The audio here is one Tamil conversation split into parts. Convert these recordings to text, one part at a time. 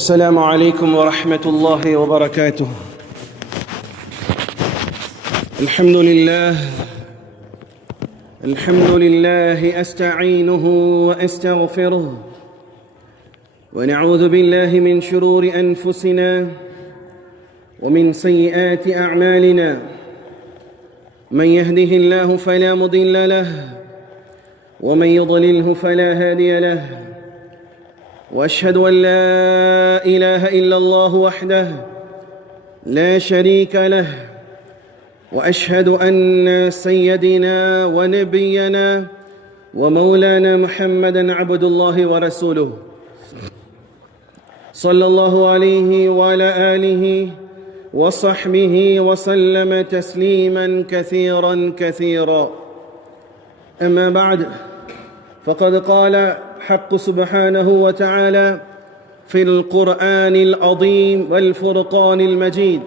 السلام عليكم ورحمة الله وبركاته. الحمد لله أستعينه وأستغفره ونعوذ بالله من شرور أنفسنا ومن سيئات أعمالنا. من يهده الله فلا مضل له ومن يضلله فلا هادي له. واشهد ان لا اله الا الله وحده لا شريك له واشهد ان سيدنا ونبينا ومولانا محمدا عبد الله ورسوله صلى الله عليه وعلى اله وصحبه وسلم تسليما كثيرا كثيرا. اما بعد، فقد قال حق سبحانه وتعالى في القرآن العظيم والفرقان المجيد: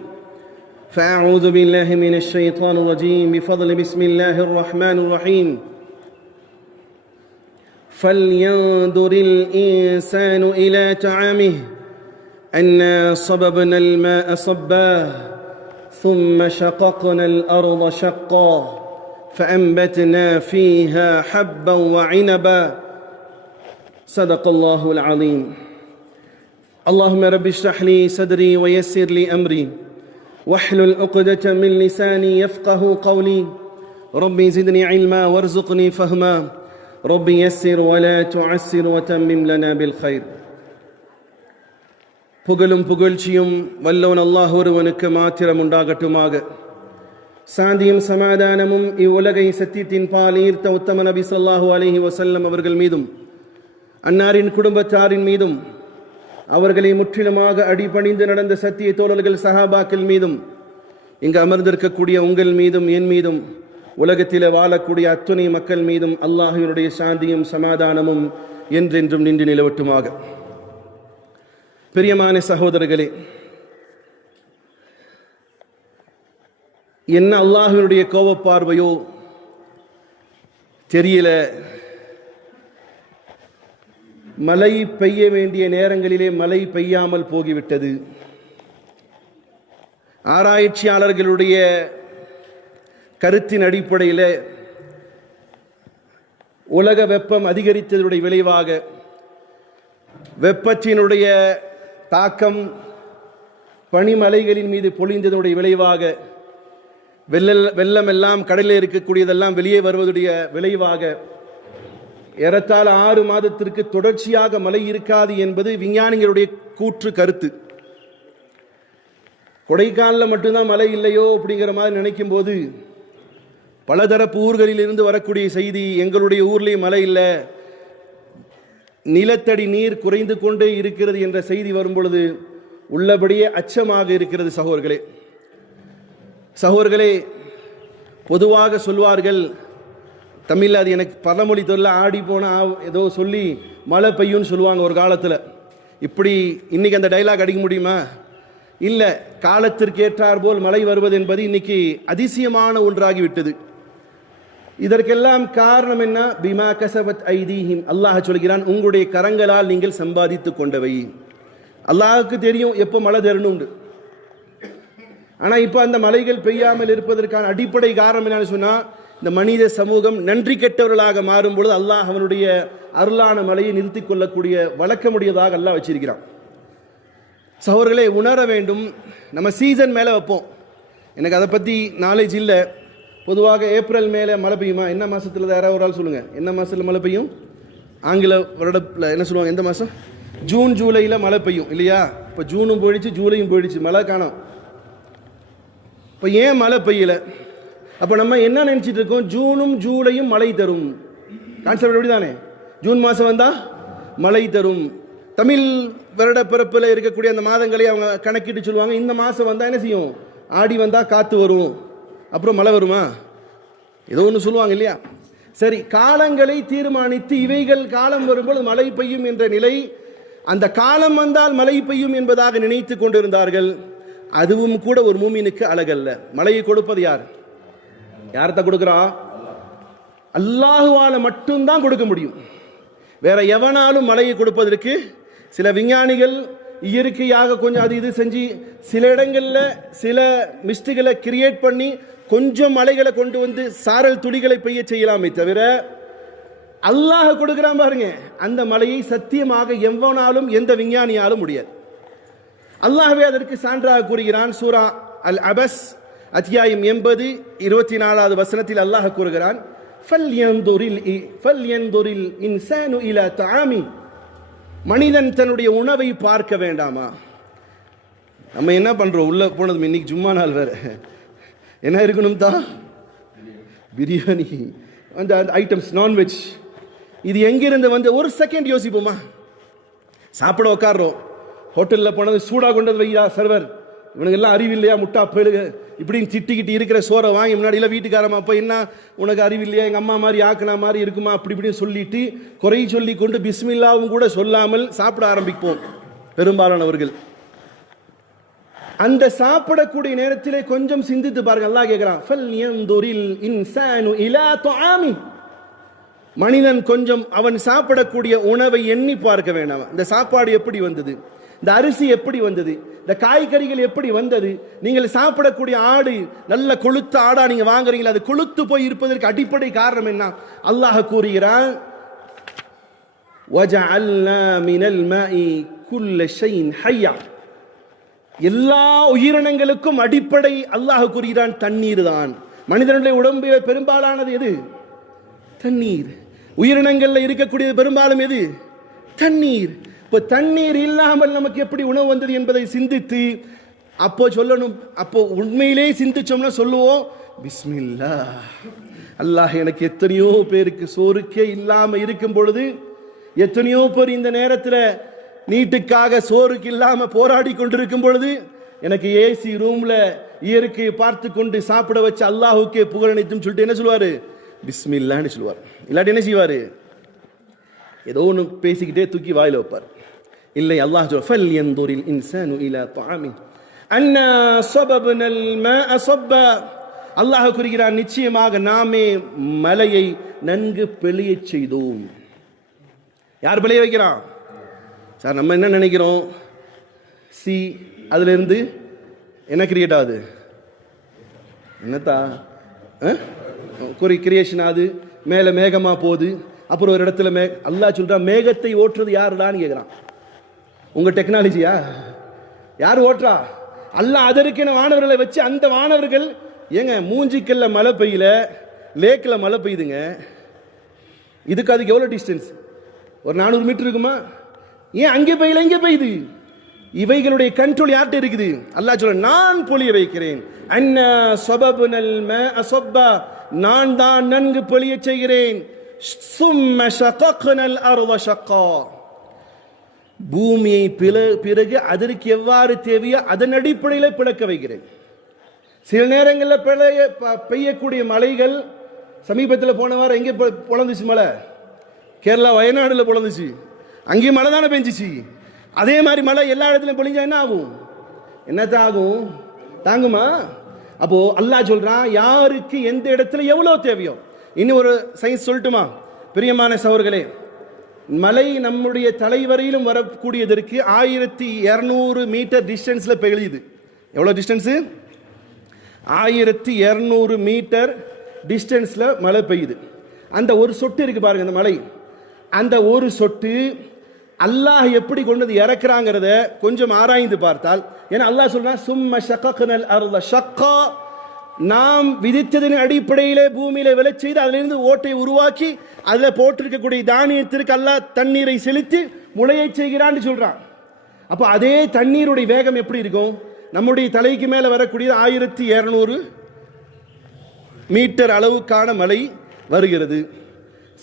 فأعوذ بالله من الشيطان الرجيم بفضل بسم الله الرحمن الرحيم. فلينظر الإنسان إلى طعامه أنا صببنا الماء صبا ثم شققنا الأرض شقا فأنبتنا فيها حبا وعنبا صدق الله العظيم. اللهم رب اشرح لي صدري ويسر لي أمري واحلل عقدة من لساني يفقه قولي. ربي زدني علما وارزقني فهما. ربي يسر ولا تعسر وتمم لنا بالخير. புகழும் புகழ்ச்சியும் வல்லவன் அல்லாஹ் ஒருவனுக்கு மாத்திரம் உண்டாகட்டுமாக. சாந்தியும் சமாதானமும் இவ்வுலகை சத்தியத்தின் பால் ஈர்த்த உத்தம நபி ஸல்லல்லாஹு அலைஹி வஸல்லம் அவர்கள் மீதும், அன்னாரின் குடும்பத்தாரின் மீதும், அவர்களை முற்றிலுமாக அடிபணிந்து நடந்த சத்திய தோழர்கள் சஹாபாக்கள் மீதும், இங்கு அமர்ந்திருக்கக்கூடிய உங்கள் மீதும் என் மீதும் உலகத்தில் வாழக்கூடிய அத்துணை மக்கள் மீதும் அல்லாஹ்வினுடைய சாந்தியும் சமாதானமும் என்றென்றும் நின்று நிலவட்டுமாக. பிரியமான சகோதரர்களே, என்ன அல்லாஹ்வினுடைய கோபப்பார்வையோ தெரியல, மழை பெய்ய வேண்டிய நேரங்களிலே மழை பெய்யாமல் போகிவிட்டது. ஆராய்ச்சியாளர்களுடைய கருத்தின் அடிப்படையில் உலக வெப்பம் அதிகரித்ததுடைய விளைவாக, வெப்பத்தினுடைய தாக்கம் பனிமலைகளின் மீது பொழிந்ததுடைய விளைவாக, வெள்ளம் எல்லாம் கடலில் இருக்கக்கூடியதெல்லாம் வெளியே வருவதுடைய விளைவாக ஏறத்தாழ 6 மாதத்திற்கு தொடர்ச்சியாக மழை இருக்காது என்பது விஞ்ஞானிகளுடைய கூற்று கருத்து. கொடைக்கானலில் மட்டும்தான் மழை இல்லையோ அப்படிங்கிற மாதிரி நினைக்கும் போது, பலதரப்பு ஊர்களில் இருந்து வரக்கூடிய செய்தி, எங்களுடைய ஊர்லேயும் மழை இல்லை, நிலத்தடி நீர் குறைந்து கொண்டே இருக்கிறது என்ற செய்தி வரும் பொழுது உள்ளபடியே அச்சமாக இருக்கிறது. சகோதரர்களே, பொதுவாக சொல்வார்கள், தமிழில் அது எனக்கு பழமொழி தொல்ல, ஆடி போனால் ஏதோ சொல்லி மழை பெய்யும்னு சொல்லுவாங்க ஒரு காலத்தில். இப்படி இன்னைக்கு அந்த டைலாக் அடிக்க முடியுமா? இல்லை, காலத்திற்கு ஏற்றார் போல் மழை வருவது என்பது இன்னைக்கு அதிசயமான ஒன்றாகிவிட்டது. இதற்கெல்லாம் காரணம் என்ன? பிமா கஸபத் ஐதீஹிம். அல்லாஹ் சொல்கிறான், உங்களுடைய கரங்களால் நீங்கள் சம்பாதித்து கொண்டவை. அல்லாஹுக்கு தெரியும் எப்போ மழை தரணும். ஆனால் இப்போ அந்த மலைகள் பெய்யாமல் இருப்பதற்கான அடிப்படை காரணம் என்னன்னு சொன்னால், இந்த மனித சமூகம் நன்றி கெட்டவர்களாக மாறும் பொழுது அல்லாஹ் அவனுடைய அருளான மலையை நிறுத்தி கொள்ளக்கூடிய வழக்கமுடையதாக அல்லாஹ் வச்சிருக்கிறான். சகோதரர்களே, உணர வேண்டும், நம்ம சீசன் மேலே வைப்போம். எனக்கு அதை பற்றி நாலேஜ் இல்லை. பொதுவாக ஏப்ரல் மேலே மழை பெய்யுமா? என்ன மாதத்தில்? யாராவது ஒரு ஆள் சொல்லுங்கள், என்ன மாதத்தில் மழை பெய்யும்? ஆங்கில வருடத்தில் என்ன சொல்லுவாங்க? எந்த மாதம்? ஜூன் ஜூலையில் மழை பெய்யும் இல்லையா? இப்போ ஜூனும் போயிடுச்சு, ஜூலையும் போயிடுச்சு, மழை காணோம். இப்போ ஏன் மழை பெய்யலை? அப்போ நம்ம என்ன நினச்சிட்டு இருக்கோம்? ஜூனும் ஜூலையும் மழை தரும். கான்செப்ட் எப்படி தானே? ஜூன் மாதம் வந்தால் மழை தரும். தமிழ் வருட பிறப்பில் இருக்கக்கூடிய அந்த மாதங்களை அவங்க கணக்கிட்டு சொல்லுவாங்க, இந்த மாதம் வந்தால் என்ன செய்யும்? ஆடி வந்தால் காற்று வரும், அப்புறம் மழை வருமா? ஏதோ ஒன்று சொல்லுவாங்க இல்லையா? சரி, காலங்களை தீர்மானித்து இவைகள் காலம் வரும்போது மழை பெய்யும் என்ற நிலை, அந்த காலம் வந்தால் மழை பெய்யும் என்பதாக நினைத்து கொண்டிருந்தார்கள். அதுவும் கூட ஒரு மூமினுக்கு அழகல்ல. மழையை கொடுப்பது யார்? யார்கிட்ட கொடுக்குறா? அல்லாஹுவால மட்டும்தான் கொடுக்க முடியும். வேற எவனாலும் மழையை கொடுப்பதற்கு சில விஞ்ஞானிகள் இயற்கையாக கொஞ்சம் அது இது செஞ்சு சில இடங்களில் சில மிஸ்டுகளை கிரியேட் பண்ணி கொஞ்சம் மலைகளை கொண்டு வந்து சாரல் துளிகளை பெய்ய செய்யலாமே தவிர அல்லாஹ் கொடுக்கிறான் பாருங்க, அந்த மலையை சத்தியமாக எவனாலும் எந்த விஞ்ஞானியாலும் முடியாது. அல்லாஹ்வே அதற்கு சான்றாக கூறுகிறான். சூரா அல் அபஸ் அத்தியாயம் 80 24வது வசனத்தில் அல்லாஹ் கூறுகிறான், ஃபல்யன்துரில் இன்சானு இலா தஆமி, மனிதன் தன்னுடைய உணவை பார்க்க வேண்டாமா? நம்ம என்ன பண்றோம்? உள்ள போனது இன்னைக்கு ஜும்மா நாள் வேற, என்ன இருக்கணும் தான்? பிரியாணி, அந்த ஐட்டம்ஸ், நான்வெஜ். இது எங்கிருந்து வந்து ஒரு செகண்ட் யோசிப்போமா? சாப்பிட உட்காடுறோம், ஹோட்டலில் போனது சூடாக கொண்டது வையா சர்வர், இவனுக்கெல்லாம் அறிவில்லையா, முட்டா பெழுக இப்படின்னு திட்டிக்கிட்டு இருக்கிற சோறை வாங்கி முன்னாடியெல்லாம் வீட்டுக்காரமா அப்போ என்ன உனக்கு அறிவில்லையா, எங்கள் அம்மா மாதிரி ஆக்கினா மாதிரி இருக்குமா, அப்படி இப்படின்னு சொல்லிட்டு குறை சொல்லி கொண்டு பிஸ்மில்லாவும் கூட சொல்லாமல் சாப்பிட ஆரம்பிப்போம் பெரும்பாலானவர்கள். அந்த சாப்பிடக்கூடிய நேரத்திலே கொஞ்சம் சிந்தித்து பாருங்க. அல்லாஹ் கேட்கிறான், ஃபல்யன்துரில் இன்சானு இலா துஆமி, மனிதன் கொஞ்சம் அவன் சாப்பிடக்கூடிய உணவை எண்ணி பார்க்க வேண்டாம். இந்த சாப்பாடு எப்படி வந்தது, இந்த அரிசி எப்படி வந்தது, இந்த காய்கறிகள் எப்படி வந்தது, நீங்கள் சாப்பிடக்கூடிய ஆடு நல்ல கொழுத்த ஆடா நீங்க வாங்குறீங்களா, அது கொழுத்து போய் இருப்பதற்கு அடிப்படை காரணம் என்ன? அல்லாஹ் கூறுகிறான், வஜஅல்னா மினல் மாஇ குல்ல ஷைஇன் ஹய்யா, எல்லா உயிரினங்களுக்கும் அடிப்படை அல்லாஹ் கூறுகிறான் தண்ணீர் தான். மனிதனுடைய உடம்பில் பெரும்பாலானது எது? தண்ணீர். உயிரினங்கள்ல இருக்கக்கூடியது பெரும்பாலும் எது? தண்ணீர். இப்போ தண்ணீர் இல்லாமல் நமக்கு எப்படி உணவு வந்தது என்பதை சிந்தித்து அப்போ சொல்லணும். அப்போ உண்மையிலே சிந்திச்சோம்னா சொல்லுவோம், பிஸ்மில்லா, அல்லாஹ் எனக்கு எத்தனையோ பேருக்கு சோறுக்கே இல்லாம இருக்கும் பொழுது, எத்தனையோ பேர் இந்த நேரத்தில் நீட்டுக்காக சோறுக்கு இல்லாம போராடி கொண்டிருக்கும் பொழுது, எனக்கு ஏசி ரூம்ல இயற்கையை பார்த்து கொண்டு சாப்பிட வச்ச அல்லாஹுக்கே புகழனைத்தும் சொல்லிட்டு என்ன சொல்லுவாரு? பிஸ்மில்லான்னு சொல்லுவார். இல்லாட்டி என்ன செய்வாரு? ஏதோ ஒன்று பேசிக்கிட்டே தூக்கி வாயில வைப்பார். இல்லை, அல்லாஹ் ஃபல்யன்துரில் இன்சானு இலா துஆமி அன்னா ஸபப்னல் மாஅ ஸப்பா, அல்லாஹ் கூறுகிறான், நிச்சயமாக நாமே மலையை நன்கு பெளியச் செய்தோம். யார் பெளிய வைக்கிறான்? சார் நம்ம என்ன நினைக்கிறோம்? அதுல இருந்து என்ன கிரியேட் ஆகுது? என்னத்தா கிரியேஷன் ஆகுது, மேல மேகமா போகுது. அப்புறம் ஒரு இடத்துல அல்லாஹ் சொல்றான், மேகத்தை ஓட்டுறது யாருடான்னு கேட்கிறான். உங்க டெக்னாலஜியா? யார் ஓட்டுறா? அல்லாஹ் அதற்கென வானவர்களை வச்சு, அந்த வானவர்கள் ஏங்க மூஞ்சிக்கல்ல மழை பெய்யல, லேக்ல மழை பெய்யுதுங்க. இதுக்கு அதுக்கு எவ்வளவு டிஸ்டன்ஸ்? ஒரு 400 மீட்டர் இருக்குமா? ஏன் அங்கே பெய்யல இங்கே பெய்யுது? இவைகளுடைய கண்ட்ரோல் யார்கிட்ட இருக்குது? அல்லாஹ் சொல்ற, நான் பொழிய வைக்கிறேன். அன்னா ஸபப்னல் மாஅ ஸப்பா, நான் தான் நன்கு பொழிய செய்கிறேன். சும்ம ஷகக்னல் அர்த ஷக்கா, பூமியை பிறகு அதற்கு எவ்வாறு தேவையோ அதன் அடிப்படையில் பிளக்க வைக்கிறேன். சில நேரங்களில் பெய்யக்கூடிய மழைகள், சமீபத்தில் போன வாரம் எங்கே பொழந்துச்சு மழை? கேரளா வயநாடுல பொழந்துச்சு. அங்கேயும் மழை தானே பெஞ்சிச்சு. அதே மாதிரி மழை எல்லா இடத்துலையும் பொழிஞ்சா என்ன ஆகும்? என்னத்தான் ஆகும்? தாங்குமா? அப்போ அல்லாஹ் சொல்றான், யாருக்கு எந்த இடத்துல எவ்வளவு தேவையோ. இன்னும் ஒரு சயின்ஸ் சொல்லட்டுமா பிரியமான சகோதரர்களே? மலை நம்முடைய தலைவரையிலும் வரக்கூடியதற்கு 1200 மீட்டர் டிஸ்டன்ஸ்ல பெய்யுது. எவ்வளவு டிஸ்டன்ஸ்? 1200 மீட்டர் டிஸ்டன்ஸ்ல மழை பெய்யுது. அந்த ஒரு சொட்டு இருக்கு பாருங்க, அந்த மலை, அந்த ஒரு சொட்டு அல்லாஹ் எப்படி கொண்டு வந்து இறக்குறாங்கிறத கொஞ்சம் ஆராய்ந்து பார்த்தால், ஏன்னா அல்லாஹ் சொல்றான், சும்ம ஷகக்னல் அர்த ஷக்கா, நாம் விதித்ததின் அடிப்படையிலே பூமியில விளைச் செய்து அதிலிருந்து ஓட்டை உருவாக்கி அதில் போட்டிருக்கக்கூடிய தானியத்திற்கு அல்லாஹ் தண்ணீரை செலுத்தி முளையை செய்கிறான்னு சொல்றான். அப்போ அதே தண்ணீருடைய வேகம் எப்படி இருக்கும்? நம்முடைய தலைக்கு மேல வரக்கூடிய 1200 மீட்டர் அளவுக்கான மழை வருகிறது.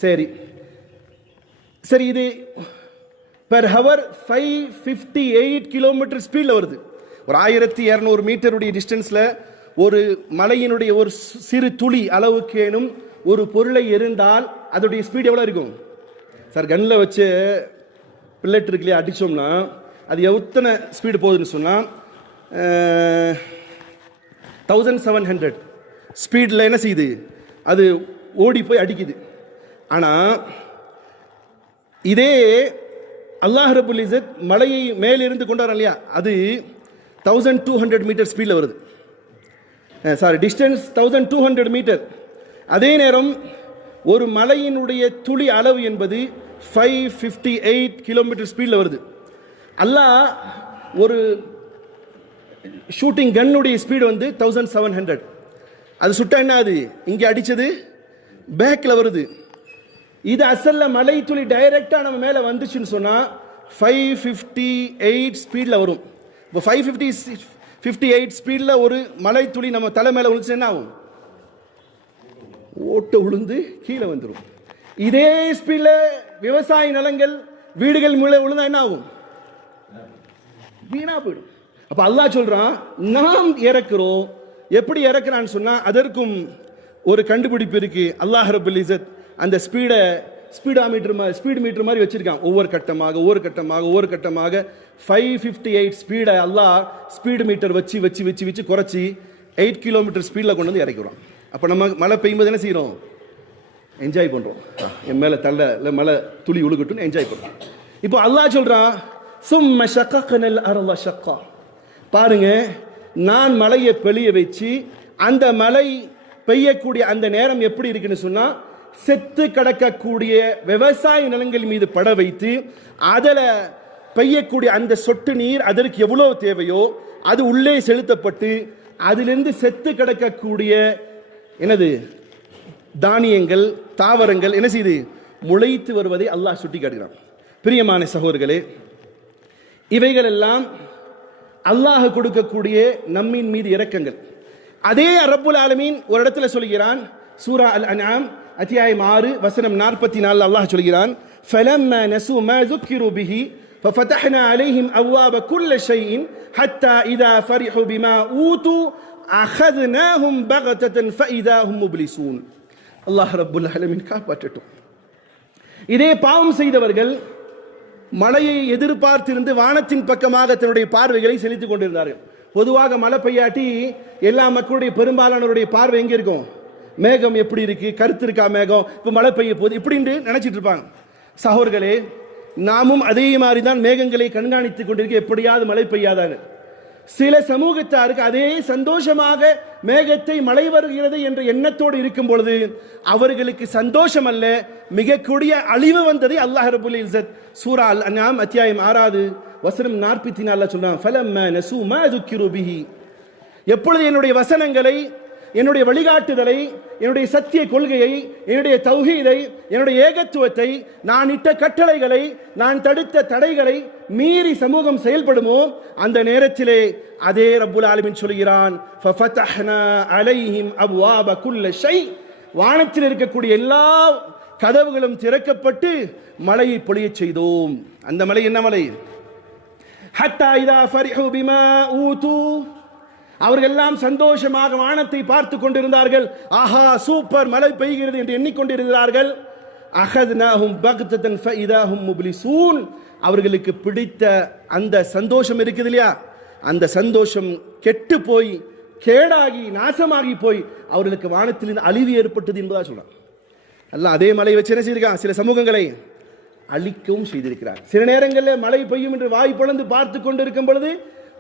சரி, இது பெர் ஹவர் 558 கிலோமீட்டர் ஸ்பீட்ல வருது. ஒரு 1200 மீட்டருடைய டிஸ்டன்ஸ்ல ஒரு மலையினுடைய ஒரு சிறு துளி அளவுக்கேனும் ஒரு பொருளை எரிந்தால் அதோடைய ஸ்பீட் எவ்வளவு இருக்கும்? சார் கன்னில் வச்சு பில்லட் இருக்குல்லையே, அடிச்சோம்னா அது எத்தனை ஸ்பீடு போகுதுன்னு சொன்னா 1700 ஸ்பீட்ல என்ன செய்யுது? அது ஓடி போய் அடிக்குது. ஆனா இதே அல்லாஹ் ரபுல் இஸ்ஸத் மலையை மேலிருந்து கொண்டார் இல்லையா, அது 1200 மீட்டர் ஸ்பீடில் வருது. Distance 1200 metre. அதே நேரம் ஒரு மலையினுடைய துளி அளவு என்பது 558 கிலோமீட்டர் ஸ்பீடில் வருது. அல்லாஹ் ஒரு ஷூட்டிங் கன்னுடைய ஸ்பீடு வந்து 1700. அது சுட்டா என்ன, அது இங்கே அடிச்சது பேக்கில் வருது. இது அசல்ல மலை துளி டைரக்டா நம்ம மேல வந்துச்சுன்னு சொன்னா 558 ஸ்பீட்ல வரும். இப்போ 558 ஸ்பீட்ல ஒரு மலை துளி நம்ம தலை மேல விழுந்துச்சு என்ன ஆகும், ஓட்ட விழுந்து கீழே வந்துடும். இதே ஸ்பீட்ல விவசாய நிலங்கள் வீடுகள் மேல விழுந்தா என்ன ஆகும், வீணா போயிடும். அப்ப அல்லாஹ் சொல்றான், நாம் இறக்குறோம். எப்படி இறக்குறான்னு சொன்னா அதற்கும் ஒரு கண்டுபிடிப்பு இருக்கு. அல்லாஹ் ரபுல் இஸ்ஸத் அந்த ஸ்பீட் மீட்டர் மாதிரி வச்சிருக்கான். ஒவ்வொரு கட்டமாக 558 ஸ்பீடை அல்லாஹ் ஸ்பீடு மீட்டர் வச்சு குறைச்சி 8 கிலோமீட்டர் ஸ்பீடில் கொண்டு வந்து இறக்கிறோம். அப்போ நம்ம மழை பெய்யும்போது என்ன செய்யறோம், என்ஜாய் பண்றோம். என் மேல தள்ள மழை துளி உழுகட்டும் என்ஜாய் பண்றோம். இப்போ அல்லாஹ் சொல்றான், சும்ம ஷக்கக்னல் அர்த ஷக்கா. பாருங்க, நான் மலையை பெய்ய வச்சு அந்த மலை பெய்யக்கூடிய அந்த நேரம் எப்படி இருக்குன்னு சொன்னா, செத்து கிடக்கக்கூடிய விவசாய நிலங்கள் மீது பட வைத்து அதில் பெய்யக்கூடிய அந்த சொட்டு நீர் அதற்கு எவ்வளவு தேவையோ அது உள்ளே செலுத்தப்பட்டு அதிலிருந்து செத்து கிடக்கக்கூடிய என்னது தானியங்கள் தாவரங்கள் என்ன செய்து முளைத்து வருவதை அல்லாஹ் சுட்டி காட்டுகிறான். பிரியமான சகோதரர்களே, இவைகள் எல்லாம் அல்லாஹ் கொடுக்கக்கூடிய நம்மின் மீது இரக்கங்கள். அதே ரப்புல் ஆலமீன் ஒரு இடத்துல சொல்கிறான், சூரா அல் அன்ஆம் அத்தியாயம் 6 வசனம் 44 அல்லாஹ் சொல்கிறான், فَلَمَّا نَسُوا مَا ذُكِّرُوا بِهِ فَفَتَحْنَا عَلَيْهِمْ أَبْوَابَ كُلِّ شَيْءٍ حَتَّى إِذَا فَرِحُوا بِمَا أُوتُوا أَخَذْنَاهُمْ بَغْتَةً فَإِذَا هُمْ مُبْلِسُونَ. அல்லாஹ் ரப்புல் ஆலமீன் காப்பாற்றட்டும். இதே பாவம் செய்தவர்கள் மழையை எதிர்பார்த்திருந்து வானத்தின் பக்கமாக தன்னுடைய பார்வைகளை செலுத்திக் கொண்டிருந்தார்கள். பொதுவாக மழை பெய்யாட்டி எல்லா மக்களுடைய பெரும்பாலானவருடைய பார்வை எங்க இருக்கும், மேகம் எப்படி இருக்கு, கருத்து இருக்கா மேகம், இப்போ மழை பெய்ய போகுது இப்படின்னு நினைச்சிட்டு இருப்பாங்க. சகோதரர்களே, நாமும் அதே மாதிரி தான் மேகங்களை கண்காணித்துக் கொண்டிருக்க, எப்படியாவது மழை பெய்யாதான்னு. சில சமூகத்தாருக்கு அதே சந்தோஷமாக மேகத்தை மழை வருகிறது என்ற எண்ணத்தோடு இருக்கும் பொழுது அவர்களுக்கு சந்தோஷம் அல்ல, மிக கொடிய அழிவு வந்ததை அல்லாஹ் ரப்புல் இஸ்ஸத் சூரா அல் அன்ஆம் அத்தியாயம் 6 வசனம் 44 சொல்றான், ஃபலம்மா நஸூ மா ذுக்கிரு பிஹி. எப்பொழுது என்னுடைய வசனங்களை, என்னுடைய வழிகாட்டுதலை, என்னுடைய சத்திய கொள்கையை, என்னுடைய தௌஹீதை, என்னுடைய ஏகத்துவத்தை, நான் இட்ட கட்டளைகளை, நான் தடுத்த தடைகளை மீறி சமூகம் செயல்படுமோ அந்த நேரத்திலே அதே ரப்புல் ஆலமீன் சொல்கிறான், ஃபஃபதஹ்னா அலைஹிம் அப்வாப குல்ல ஷை. வானத்தில் இருக்கக்கூடிய எல்லா கதவுகளும் திறக்கப்பட்டு மழையை பொழியச் செய்தோம். அந்த மலை என்ன மலை, ஹத்தா இதா ஃபரிஹு பிமா ஊது. அவர்கள் எல்லாம் சந்தோஷமாக வானத்தை பார்த்து கொண்டிருந்தார்கள். ஆஹா சூப்பர் மழை பெய்கிறது என்று எண்ணிக்கொண்டிருந்தார்கள். அகத்னாஹும் பக்ததன் ஃபஇதாஹும் முப்லிசூன். அவர்களுக்கு பிடித்த அந்த சந்தோஷம் இருக்குது இல்லையா, அந்த சந்தோஷம் கெட்டு போய் கேடாகி நாசமாகி போய் அவர்களுக்கு வானத்திலிருந்து அழிவு ஏற்பட்டது என்பதா சொல்றான். அல்லாஹ் அதே மழை வச்சு என்ன செய்திருக்கான், சில சமூகங்களை அழிக்கவும் செய்திருக்கிறார். சில நேரங்களில் மழை பெய்யும் என்று வாய் பொளந்து பார்த்து கொண்டிருக்கும் பொழுது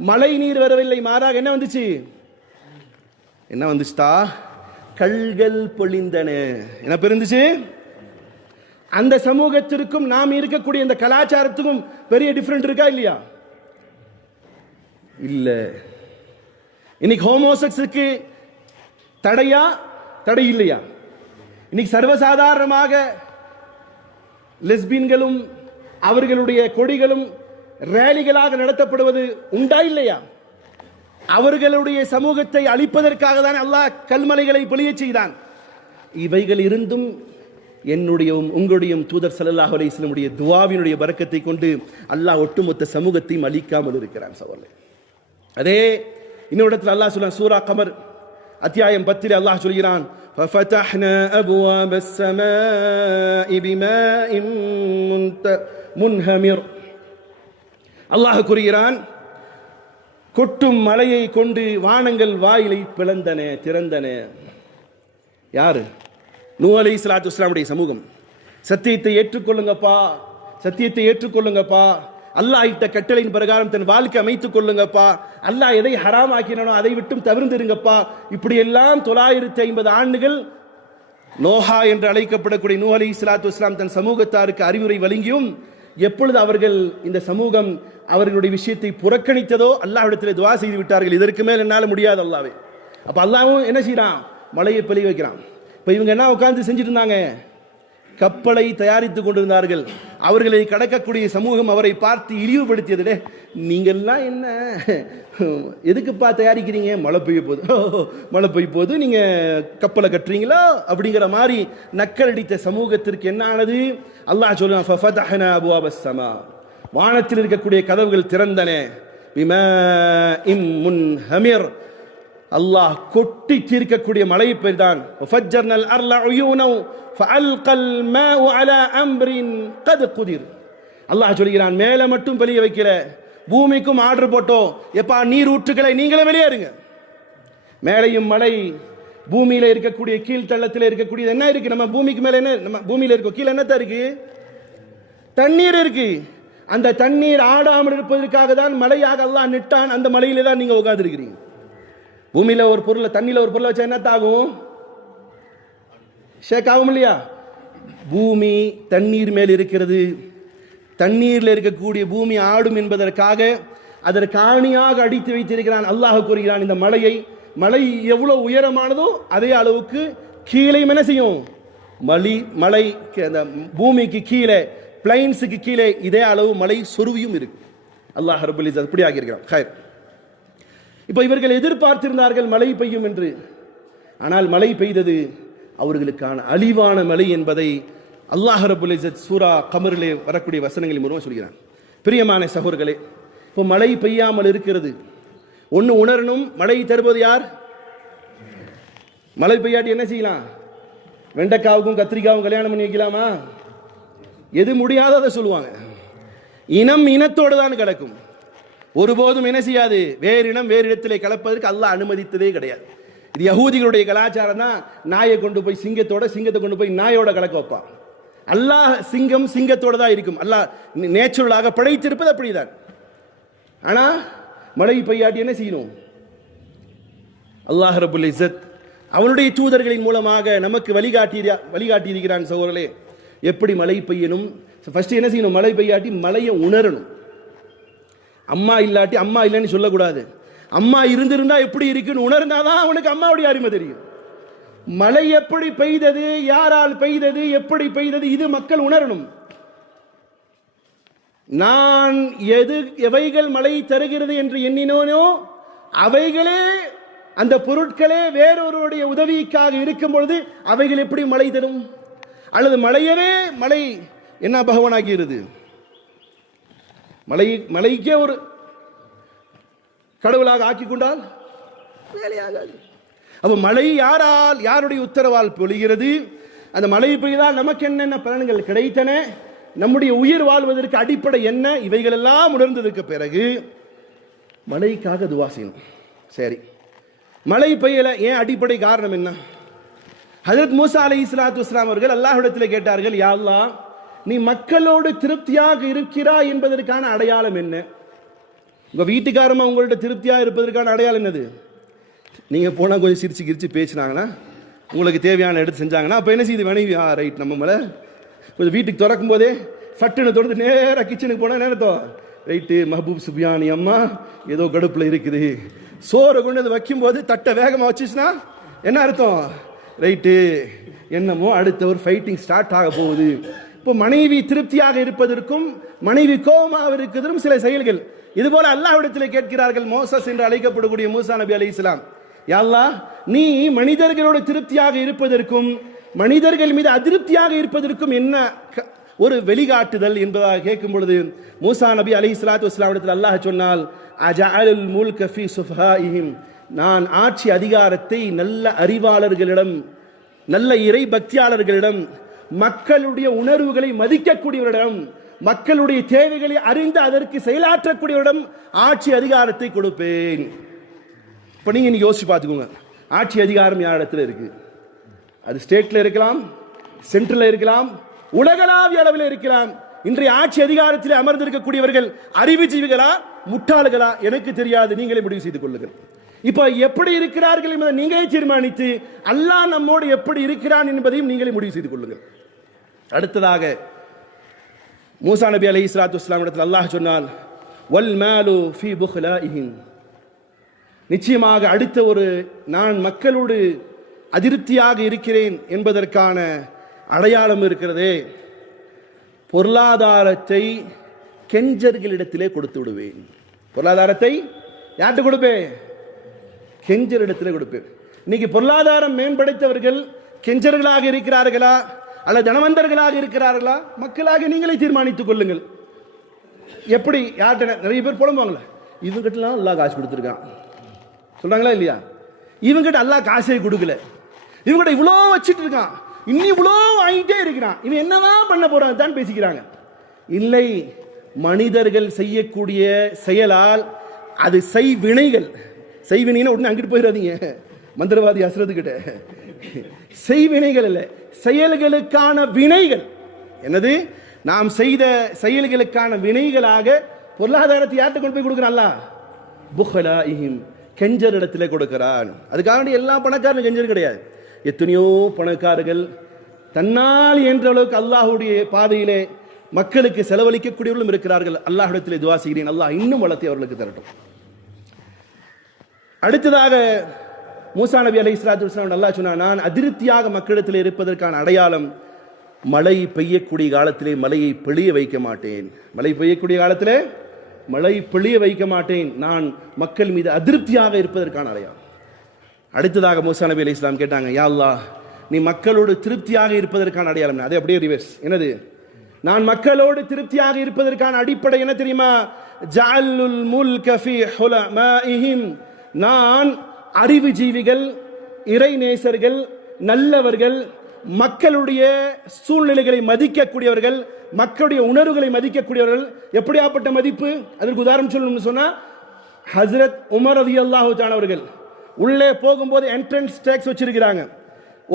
மழை நீர் வரவில்லை, மாறாக என்ன வந்துச்சுட்டா கல்கள் பொழிந்தன. என்ன பெருந்துச்சு, அந்த சமூகத்திற்கும் நாம் இருக்கக்கூடிய இந்த கலாச்சாரத்துக்கும் பெரிய டிஃபரெண்ட் இருக்கா இல்லையா? இல்ல. இன்னைக்கு ஹோமோசெக்ஸுக்கு தடை இல்லையா? இன்னைக்கு சர்வசாதாரணமாக லெஸ்பியன்களும் அவர்களுடைய கொடிகளும் ரேலிகளாக நடத்தப்படுவது உண்டா இல்லையா? அவர்களுடைய சமூகத்தை அழிப்பதற்காக தான் அல்லாஹ் கல்மலைகளை பொழிய செய்தான். இவைகள் இருந்தும் என்னுடையும் உங்களுடைய தூதர் ஸல்லல்லாஹு அலைஹி வஸல்லம் துஆவினுடைய பரக்கத்தை கொண்டு அல்லாஹ் ஒட்டுமொத்த சமூகத்தையும் அழிக்காமல் இருக்கிறான். சகோதரர்களே, அதே இன்னொரு இடத்துல அல்லாஹ் சொல்றான், சூரா கமர் அத்தியாயம் 10 அல்லாஹ் சொல்கிறான், فَفَتَحْنَا أَبْوَابَ السَّمَاءِ بِمَاءٍ مُنْهَمِرٍ. அல்லாஹ் கூறுகிறான், கொட்டும் மலையை கொண்டு வானங்கள் வாயிலை பிளந்தன, திறந்தன. யாரு? நூஹ் அலைஹிஸ்ஸலாத்து வஸ்ஸலாமுடைய சமூகம். சத்தியத்தை ஏற்றுக்கொள்ளுங்கப்பா, சத்தியத்தை ஏற்றுக்கொள்ளுங்கப்பா, அல்லாஹ் இட்ட கட்டளையின் பிரகாரம் தன் வாழ்க்கை அமைத்துக் கொள்ளுங்கப்பா, அல்லாஹ் எதை ஹராம் ஆக்கினானோ அதை விட்டும் தவிர்ந்திருங்கப்பா. இப்படி எல்லாம் 950 ஆண்டுகள் நோஹா என்று அழைக்கப்படக்கூடிய நூஹ் அலைஹிஸ்ஸலாத்து வஸ்ஸலாம் தன் சமூகத்தாருக்கு அறிவுரை வழங்கியும் எப்பொழுது அவர்கள் இந்த சமூகம் அவர்களுடைய விஷயத்தை புறக்கணித்ததோ அல்லாஹ்விடத்தில் துஆ செய்து விட்டார்கள். இதற்கு மேல் என்னால் முடியாது அல்லாஹ்வே. அப்ப அல்லாஹ்வும் என்ன செய்யறான்? மழையை பெய்ய வைக்கிறான். இப்ப இவங்க என்ன உட்கார்ந்து செஞ்சுட்டு இருந்தாங்க? கப்பலை தயாரித்துக் கொண்டிருந்தார்கள். அவர்களை கடக்கக்கூடிய சமூகம் அவரை பார்த்து இழிவுபடுத்தியது. நீங்கள்லாம் என்ன எதுக்குப்பா தயாரிக்கிறீங்க? மழை பெய்ய போகுது, மழை பெய்ய போது நீங்க கப்பலை கட்டுறீங்களா அப்படிங்கிற மாதிரி நக்கல் அடித்த சமூகத்திற்கு என்ன ஆனது? அல்லாஹ் சொல்றான், ஃபஃபதஹ்னா அபுவாபஸ் ஸமா, வானத்தில் இருக்கக்கூடிய கதவுகள் திறந்தன, பிமாஇம் முன்ஹமிர், அல்லாஹ் கொட்டி தீர்க்கக்கூடிய மழை பெய்தான். ஃபஜ்ஜர்னல் அர்ல உயூனன் ஃபஅல்கல் மாஉ அலா அம்ரின் கத் குதிர். அல்லாஹ் சொல்கிறான், மேலே மட்டும் பெய்ய வைக்கல, பூமிக்கும் ஆர்டர் போட்டோம், எப்பா நீர் ஊற்றுகளை நீங்களே வெளியேறுங்க. மேலையும் மழை, பூமியில இருக்கக்கூடிய கீழ்த்தள்ளத்தில் இருக்கக்கூடியது என்ன இருக்கு? நம்ம பூமிக்கு மேல என்ன, நம்ம பூமியில இருக்க கீழே என்னத்தான் இருக்கு? தண்ணீர் இருக்கு. அந்த தண்ணீர் ஆடாமல் இருப்பதற்காக தான் மழையாக அல்லாஹ் நிட்டான். அந்த மலையிலே தான் நீங்க உட்கார்ந்து இருக்கிறீங்க. பூமியில ஒரு பொருளை, தண்ணியில ஒரு பொருளை வச்சா என்னத்தாகும்? ஷேக் ஆகும் இல்லையா? பூமி தண்ணீர் மேல் இருக்கிறது. தண்ணீரில் இருக்கக்கூடிய பூமி ஆடும் என்பதற்காக அதற்கு ஆணியாக அடித்து வைத்திருக்கிறான். அல்லாஹ் கூறுகிறான், இந்த மலையை, மலை எவ்வளவு உயரமானதோ அதே அளவுக்கு கீழே என்ன செய்யும்? மலை அந்த பூமிக்கு கீழே, பிளைன்ஸுக்கு கீழே இதே அளவு மலை சொருவியும் இருக்கு. அல்லாஹ் ரப்பல் இஸ்ஸத் அப்படி ஆகியிருக்கிறான். ஹைர். இப்போ இவர்கள் எதிர்பார்த்திருந்தார்கள் மழை பெய்யும் என்று. ஆனால் மழை பெய்தது அவர்களுக்கான அழிவான மழை என்பதை அல்லாஹ் ரப்பல் இஸ்ஸத் சூரா கமரிலே வரக்கூடிய வசனங்களின் மூலமாக சொல்கிறான். பிரியமான சகோதரர்களே, இப்போ மழை பெய்யாமல் இருக்கிறது. ஒன்று உணரணும், மழை தருவது யார்? மழை பெய்யாட்டி என்ன செய்யலாம்? வெண்டைக்காவுக்கும் கத்திரிக்காவும் கல்யாணம் பண்ணி வைக்கலாமா? எது முடியாததை சொல்லுவாங்க. இனம் இனத்தோடு தான் கிடக்கும். ஒருபோதும் என்ன செய்யாது? வேறு இனம் வேறு இடத்திலே கலப்பதற்கு அல்லாஹ் அனுமதித்ததே கிடையாது. இது யகூதிகளுடைய கலாச்சாரம் தான். நாயை கொண்டு போய் சிங்கத்தோட, சிங்கத்தை கொண்டு போய் நாயோட கலக்க வைப்பான். அல்லாஹ் சிங்கம் சிங்கத்தோட தான் இருக்கும். அல்லாஹ் நேச்சுரலாக படைத்திருப்பது அப்படிதான். ஆனா மழை பெய்யாட்டி என்ன செய்யணும்? அல்லாஹ் ரப்பல் இஸ்ஸத் அவனுடைய தூதர்களின் மூலமாக நமக்கு வழிகாட்டி இருக்கிறான். சகோதரர்களே, எப்படி மழை பெய்யணும்? ஃபர்ஸ்ட் என்ன செய்யணும்? மழை பெய்யாட்டி மழையை உணரணும். அம்மா இல்லாட்டி அம்மா இல்லைன்னு சொல்லக்கூடாது. அம்மா இருந்திருந்தா எப்படி இருக்குன்னு உணர்ந்தாதான் அவனுக்கு அம்மாவுடைய அருமை தெரியும். மழை எப்படி பெய்தது, யாரால் பெய்தது, எப்படி பெய்தது, இது மக்கள் உணரணும். நான் எவைகள் மழை தருகிறது என்று எண்ணினோனோ அவைகளே, அந்த பொருட்களே வேறொருடைய உதவிக்காக இருக்கும் பொழுது அவைகள் எப்படி மழை தரும்? அல்லது மழையவே மழை என்ன பகவானாகிறது? மலைக்கே ஒரு கடவுளாக ஆக்கி கொண்டால் வேலையாகாது. அப்ப மழை யாரால், யாருடைய உத்தரவால் பொழிகிறது? அந்த மழை பெய்தால் நமக்கு என்னென்ன பலன்கள் கிடைத்தன, நம்முடைய உயிர் வாழ்வதற்கு அடிப்படை என்ன, இவைகள் எல்லாம் உணர்ந்ததற்கு பிறகு மழைக்காக துவா செய்யணும். சரி, மழை பெய்யல, ஏன்? அடிப்படை காரணம் என்ன? ஹஜரத் மூசா அலைஹிஸ்ஸலாத்து வஸ்ஸலாம் அவர்கள் அல்லாஹ்விடத்தில் கேட்டார்கள், யா அல்லாஹ், நீ மக்களோடு திருப்தியாக இருக்கிறாய் என்பதற்கான அடையாளம் என்ன? உங்க வீட்டுக்காரமா உங்கள்ட்ட திருப்தியாக இருப்பதற்கான அடையாளம் என்னது? நீங்க போனா கொஞ்சம் சிரிச்சு கிரிச்சு பேசினாங்கன்னா, உங்களுக்கு தேவையான எடுத்து செஞ்சாங்கன்னா, அப்ப என்ன செய்யுது மனைவி? ரைட், நம்ம மேல கொஞ்சம் வீட்டுக்கு திறக்கும் போதே ஃபட்டுன்னு தொடர்ந்து நேராக கிச்சனுக்கு போனா நேரத்தோ, ரைட்டு மஹபூப் சுபியானி அம்மா ஏதோ கடுப்புல இருக்குது, சோறை கொண்டு வந்து வைக்கும் போது தட்டை வேகமாக வச்சுச்சுன்னா என்ன அர்த்தம்? ரைட்டு, என்னமோ அடுத்த ஒரு ஃபைட்டிங் ஸ்டார்ட் ஆக போகுது. இப்போ மனைவி திருப்தியாக இருப்பதற்கும் மனைவி கோபமாக இருக்கிறதும் சில செயல்கள். இது போல அல்லாஹ்விடத்தில் கேட்கிறார்கள். மோசஸ் என்று அழைக்கப்படக்கூடிய மூசா நபி அலைஹிஸ்ஸலாம், யா அல்லாஹ், நீ மனிதர்களோடு திருப்தியாக இருப்பதற்கும் மனிதர்கள் மீது அதிருப்தியாக இருப்பதற்கும் என்ன ஒரு வெளிகாட்டுதல் என்பதாக கேட்கும் பொழுது மூசா நபி அலைஹிஸ்ஸலாத்து வஸ்ஸலாம் அல்லாஹ் சொன்னால், அஜஅலுல் முல்க ஃபீ சுஃபாஇஹிம், நான் ஆட்சி அதிகாரத்தை நல்ல அறிவாளர்களிடம், நல்ல இறை பக்தியாளர்களிடம், மக்களுடைய உணர்வுகளை மதிக்கக்கூடியவரிடம், மக்களுடைய தேவைகளை அறிந்து அதற்கு செயலாற்றக்கூடியவரிடம் ஆட்சி அதிகாரத்தை கொடுப்பேன். இப்போ நீங்க இன்னைக்கு யோசிச்சு பார்த்துக்கோங்க, ஆட்சி அதிகாரம் யார் இடத்துல இருக்கு? அது ஸ்டேட்ல இருக்கலாம், சென்ட்ரல் இருக்கலாம், உலகளாவிய அளவில் இருக்கலாம். இன்றைய ஆட்சி அதிகாரத்தில் அமர்ந்திருக்கக்கூடியவர்கள் அறிவுஜீவிகளா முட்டாள்களா எனக்கு தெரியாது, நீங்களே முடிவு செய்து கொள்ளுங்கள். இப்ப எப்படி இருக்கிறார்கள் என்பதை நீங்களே தீர்மானித்து அல்லாஹ் நம்மோடு எப்படி இருக்கிறான் என்பதையும் நீங்களே முடிவு செய்து கொள்ளுங்கள். அடுத்ததாக மூசா நபி அலைஹிஸ்ஸலாத்து வஸ்ஸலாம் இடத்தில் அல்லாஹ் சொன்னால் வல் மாலு ஃபீ புக்லாஇஹிம், நிச்சயமாக அடுத்த ஒரு நான் மக்களோடு அதிருப்தியாக இருக்கிறேன் என்பதற்கான அடையாளம் இருக்கிறதே, பொருளாதாரத்தை கெஞ்சர்களிடத்திலே கொடுத்து விடுவேன். பொருளாதாரத்தை யார்கிட்ட கொடுப்பேன்? கெஞ்சரிடத்திலே கொடுப்பேன். இன்னைக்கு பொருளாதாரம் மேம்படுத்தவர்கள் கெஞ்சர்களாக இருக்கிறார்களா அல்லது தனவந்தர்களாக இருக்கிறார்களா? மக்களாக நீங்களே தீர்மானித்துக் கொள்ளுங்கள். எப்படி யார்கிட்ட நிறைய பேர் புலம்புவாங்களே, இவங்கிட்டலாம் அல்லாஹ் காசு கொடுத்துருக்கான் சொல்றாங்களா இல்லையா? இவங்கிட்ட அல்லாஹ் காசே கொடுக்கல, இவங்கிட்ட இவ்வளோ வச்சுட்டு இருக்கான், இன்னும் இவ்வளோ வாங்கிட்டே இருக்கிறான், இவன் என்னதான் பண்ண போறான் தான் பேசிக்கிறாங்க. இல்லை, மனிதர்கள் செய்யக்கூடிய செயலால் அது செய்வினைகள். செய்வினைன்னு உடனே அங்கிட்டு போயிடாதீங்க மந்திரவாதி அசுரது கிட்ட. செய்வினைகள் இல்லை, செயல்களுக்கான வினைகள். என்னது? நாம் செய்த செயல்களுக்கான வினைகளாக பொருளாதாரத்தை யார்கிட்ட கொண்டு போய் கொடுக்குறான்? அல்லாஹ் புக்லாஇஹிம், கெஞ்சர் இடத்துல கொடுக்கிறான். அதுக்காக எல்லா பணக்காரனும் கெஞ்சர் கிடையாது. எத்தனையோ பணக்காரர்கள் தன்னால் என்ற அளவுக்கு அல்லாஹுடைய பாதையிலே மக்களுக்கு செலவழிக்கக்கூடியவர்களும் இருக்கிறார்கள். அல்லாஹ்விடத்தில் துஆ செய்கிறேன், அல்லாஹ் இன்னும் வளர்த்தி அவர்களுக்கு தரட்டும். அடுத்ததாக மூசா நபி அலைஹிஸ்ஸலாத்து வஸ்ஸலாம் அல்லாஹ் சொன்னான், நான் அதிருப்தியாக மக்களிடத்தில் இருப்பதற்கான அடையாளம் மழை பெய்யக்கூடிய காலத்திலே மழையை பெழிய வைக்க மாட்டேன். மழை பெய்யக்கூடிய காலத்திலே மழை பெழிய வைக்க மாட்டேன். நான் மக்கள் மீது அதிருப்தியாக இருப்பதற்கான அடையாளம். அடுத்ததாக மூசா நபி அலைஹிஸ்ஸலாம் கேட்டாங்க, யா அல்லாஹ், நீ மக்களோடு திருப்தியாக இருப்பதற்கான அடையாளம். அதே அப்படியே ரிவர்ஸ். என்னது? நான் மக்களோடு திருப்தியாக இருப்பதற்கான அடிப்படை என்ன தெரியுமா? ஜஅலுல் முல்க ஃபீ ஹுலமாஇஹிம், நான் அறிவுஜீவிகள், இறைநேசர்கள், நல்லவர்கள், மக்களுடைய சூழ்நிலைகளை மதிக்கக்கூடியவர்கள், மக்களுடைய உணர்வுகளை மதிக்கக்கூடியவர்கள். எப்படியாப்பட்ட மதிப்பு? அதற்கு உதாரணம் சொல்லணும்னு சொன்னா, ஹஜ்ரத் உமர் ரலியல்லாஹு தஆலா அவர்கள் உள்ளே போகும்போது என்ட்ரன்ஸ் டேக்ஸ் வச்சிருக்கிறாங்க.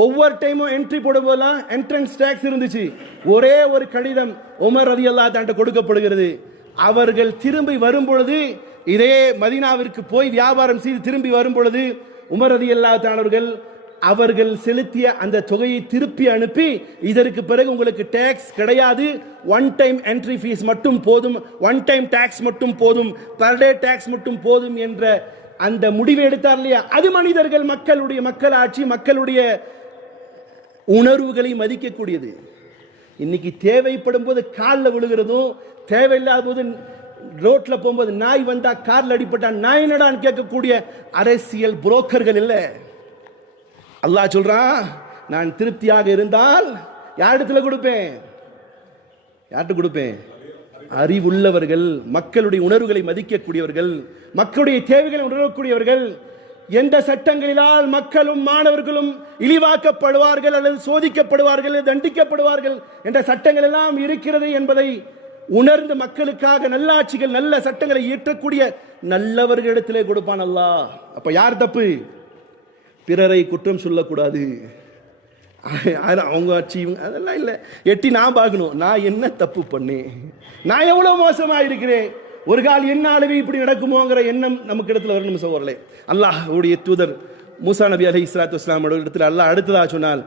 ஒவ்வொரு டைமும் என்ட்ரி போடும்போதெல்லாம் என்ட்ரன்ஸ் டேக்ஸ் இருந்துச்சு. ஒரே ஒரு கடிதம் உமர் ரலியல்லாஹு தஆலா கொடுக்கப்படுகிறது. அவர்கள் திரும்பி வரும் பொழுது, இதே மதீனாவிற்கு போய் வியாபாரம் செய்து திரும்பி வரும் பொழுது உமர் ரலியல்லாஹு தஆலா அவர்கள் செலுத்திய அந்த தொகையை திருப்பி அனுப்பி, இதற்கு பிறகு உங்களுக்கு டேக்ஸ் கிடையாது, ஒன் டைம் என்ட்ரி ஃபீஸ் மட்டும் போதும், ஒன் டைம் டேக்ஸ் மட்டும் போதும், பர் டே டேக்ஸ் மட்டும் போதும் என்ற அந்த முடிவை எடுத்தார் இல்லையா? அது மனிதர்கள், மக்களுடைய மக்களாட்சி, மக்களுடைய உணர்வுகளை மதிக்கக்கூடியது. இன்னைக்கு தேவைப்படும் போது காலில் விழுகிறதும், தேவையில்லாத போது ரோட்ல போகும்போது நாய் வந்தா கார்ல அடிப்பட்டா நாய் என்னடான்னு கேட்கக்கூடிய அரசியல் புரோக்கர்கள் இல்லை. அல்லாஹ் சொல்றான், நான் திருப்தியாக இருந்தால் யாரிடத்துல கொடுப்பேன்? யார்கிட்ட கொடுப்பேன்? அறிவுள்ளவர்கள், மக்களுடைய உணர்வுகளை மதிக்கக்கூடியவர்கள், மக்களுடைய தேவைகளை உணரக்கூடியவர்கள். எந்த சட்டங்களிலால் மக்களும் மாணவர்களும் இழிவாக்கப்படுவார்கள் அல்லது சோதிக்கப்படுவார்கள், தண்டிக்கப்படுவார்கள் என்ற சட்டங்கள் எல்லாம் இருக்கிறது என்பதை உணர்ந்து மக்களுக்காக நல்லாட்சிகள், நல்ல சட்டங்களை இயற்றக்கூடிய நல்லவர்களிடத்திலே கொடுப்பான் அல்லாஹ். அப்ப யார் தப்பு? பிறரை குற்றம் சொல்லக்கூடாது. அவங்க ஆட்சி அதெல்லாம் இல்லை. எட்டி நான் பார்க்கணும், நான் என்ன தப்பு பண்ணேன், நான் எவ்வளவு மோசமா இருக்கிறேன், ஒரு கால் என்ன அளவு இப்படி நடக்குமோங்கிற எண்ணம் நமக்கு இடத்துல வரணும். சோழர்களே, அல்லாஹ்வுடைய தூதர் மூசா நபி அலைஹிஸ்ஸலாத்து வஸ்ஸலாம் இடத்துல அல்லாஹ் அடுத்ததாக சொன்னால்,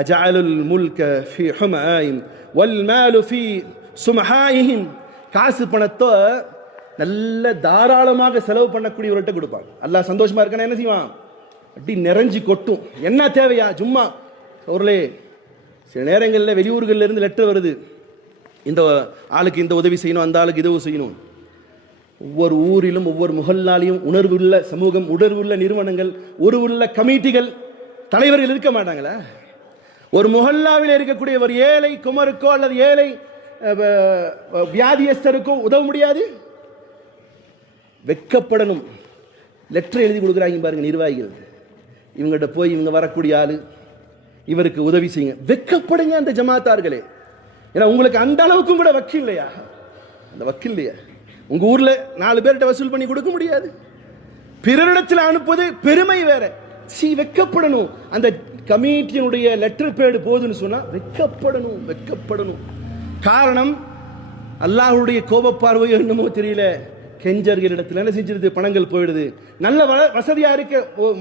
அஜஅலுல் முல்க ஃபீ ஹுமாயிம் வல் மாலு ஃபீ சுமஹாயிஹிம், காசு பணத்தை நல்ல தாராளமாக செலவு பண்ணக்கூடியவர்கிட்ட கொடுப்பாங்க. அல்லாஹ் சந்தோஷமா இருக்கான என்ன செய்வான்? அப்படி நிறைஞ்சி கொட்டும். என்ன தேவையா? சும்மா அவர்களே, சில நேரங்களில் வெளியூர்களில் இருந்து லெட்டர் வருது, இந்த ஆளுக்கு இந்த உதவி செய்யணும், அந்த ஆளுக்கு இது செய்யணும். ஒவ்வொரு ஊரிலும் ஒவ்வொரு முகல்லாலையும் உணர்வுள்ள சமூகம், உணர்வுள்ள நிறுவனங்கள், உருவுள்ள கமிட்டிகள், தலைவர்கள் இருக்க மாட்டாங்களா? ஒரு முகல்லாவில் இருக்கக்கூடிய ஒரு ஏழை குமருக்கோ அல்லது ஏழை வியாதியஸ்தருக்கோ உதவ முடியாது? வெக்கப்படணும். லெட்டர் எழுதி கொடுக்குறாங்க பாருங்க நிர்வாகிகள், இவங்ககிட்ட போய் இவங்க வரக்கூடிய ஆளு, இவருக்கு உதவி செய்யுங்க. வெக்கப்படுங்க அந்த ஜமாத்தார்களே. ஏன்னா உங்களுக்கு அந்த அளவுக்கும் கூட வக்கீல் இல்லையா? அந்த வக்கீல் இல்லையா? உங்க ஊர்ல 4 பேர்கிட்ட வசூல் பண்ணி கொடுக்க முடியாது. பிறரிடத்தில் அனுப்புவது பெருமை வேற. வெக்கப்படணும். அந்த கமிட்டியினுடைய லெட்டர் பேடு போதுன்னு சொன்னா வெக்கப்படணும், வெக்கப்படணும். காரணம், அல்லாஹ்வுடைய கோபப்பார்வையோ என்னமோ தெரியல, கெஞ்சர்களிடத்தில் என்ன செஞ்சிருது, பணங்கள் போயிடுது. நல்ல வசதியா இருக்க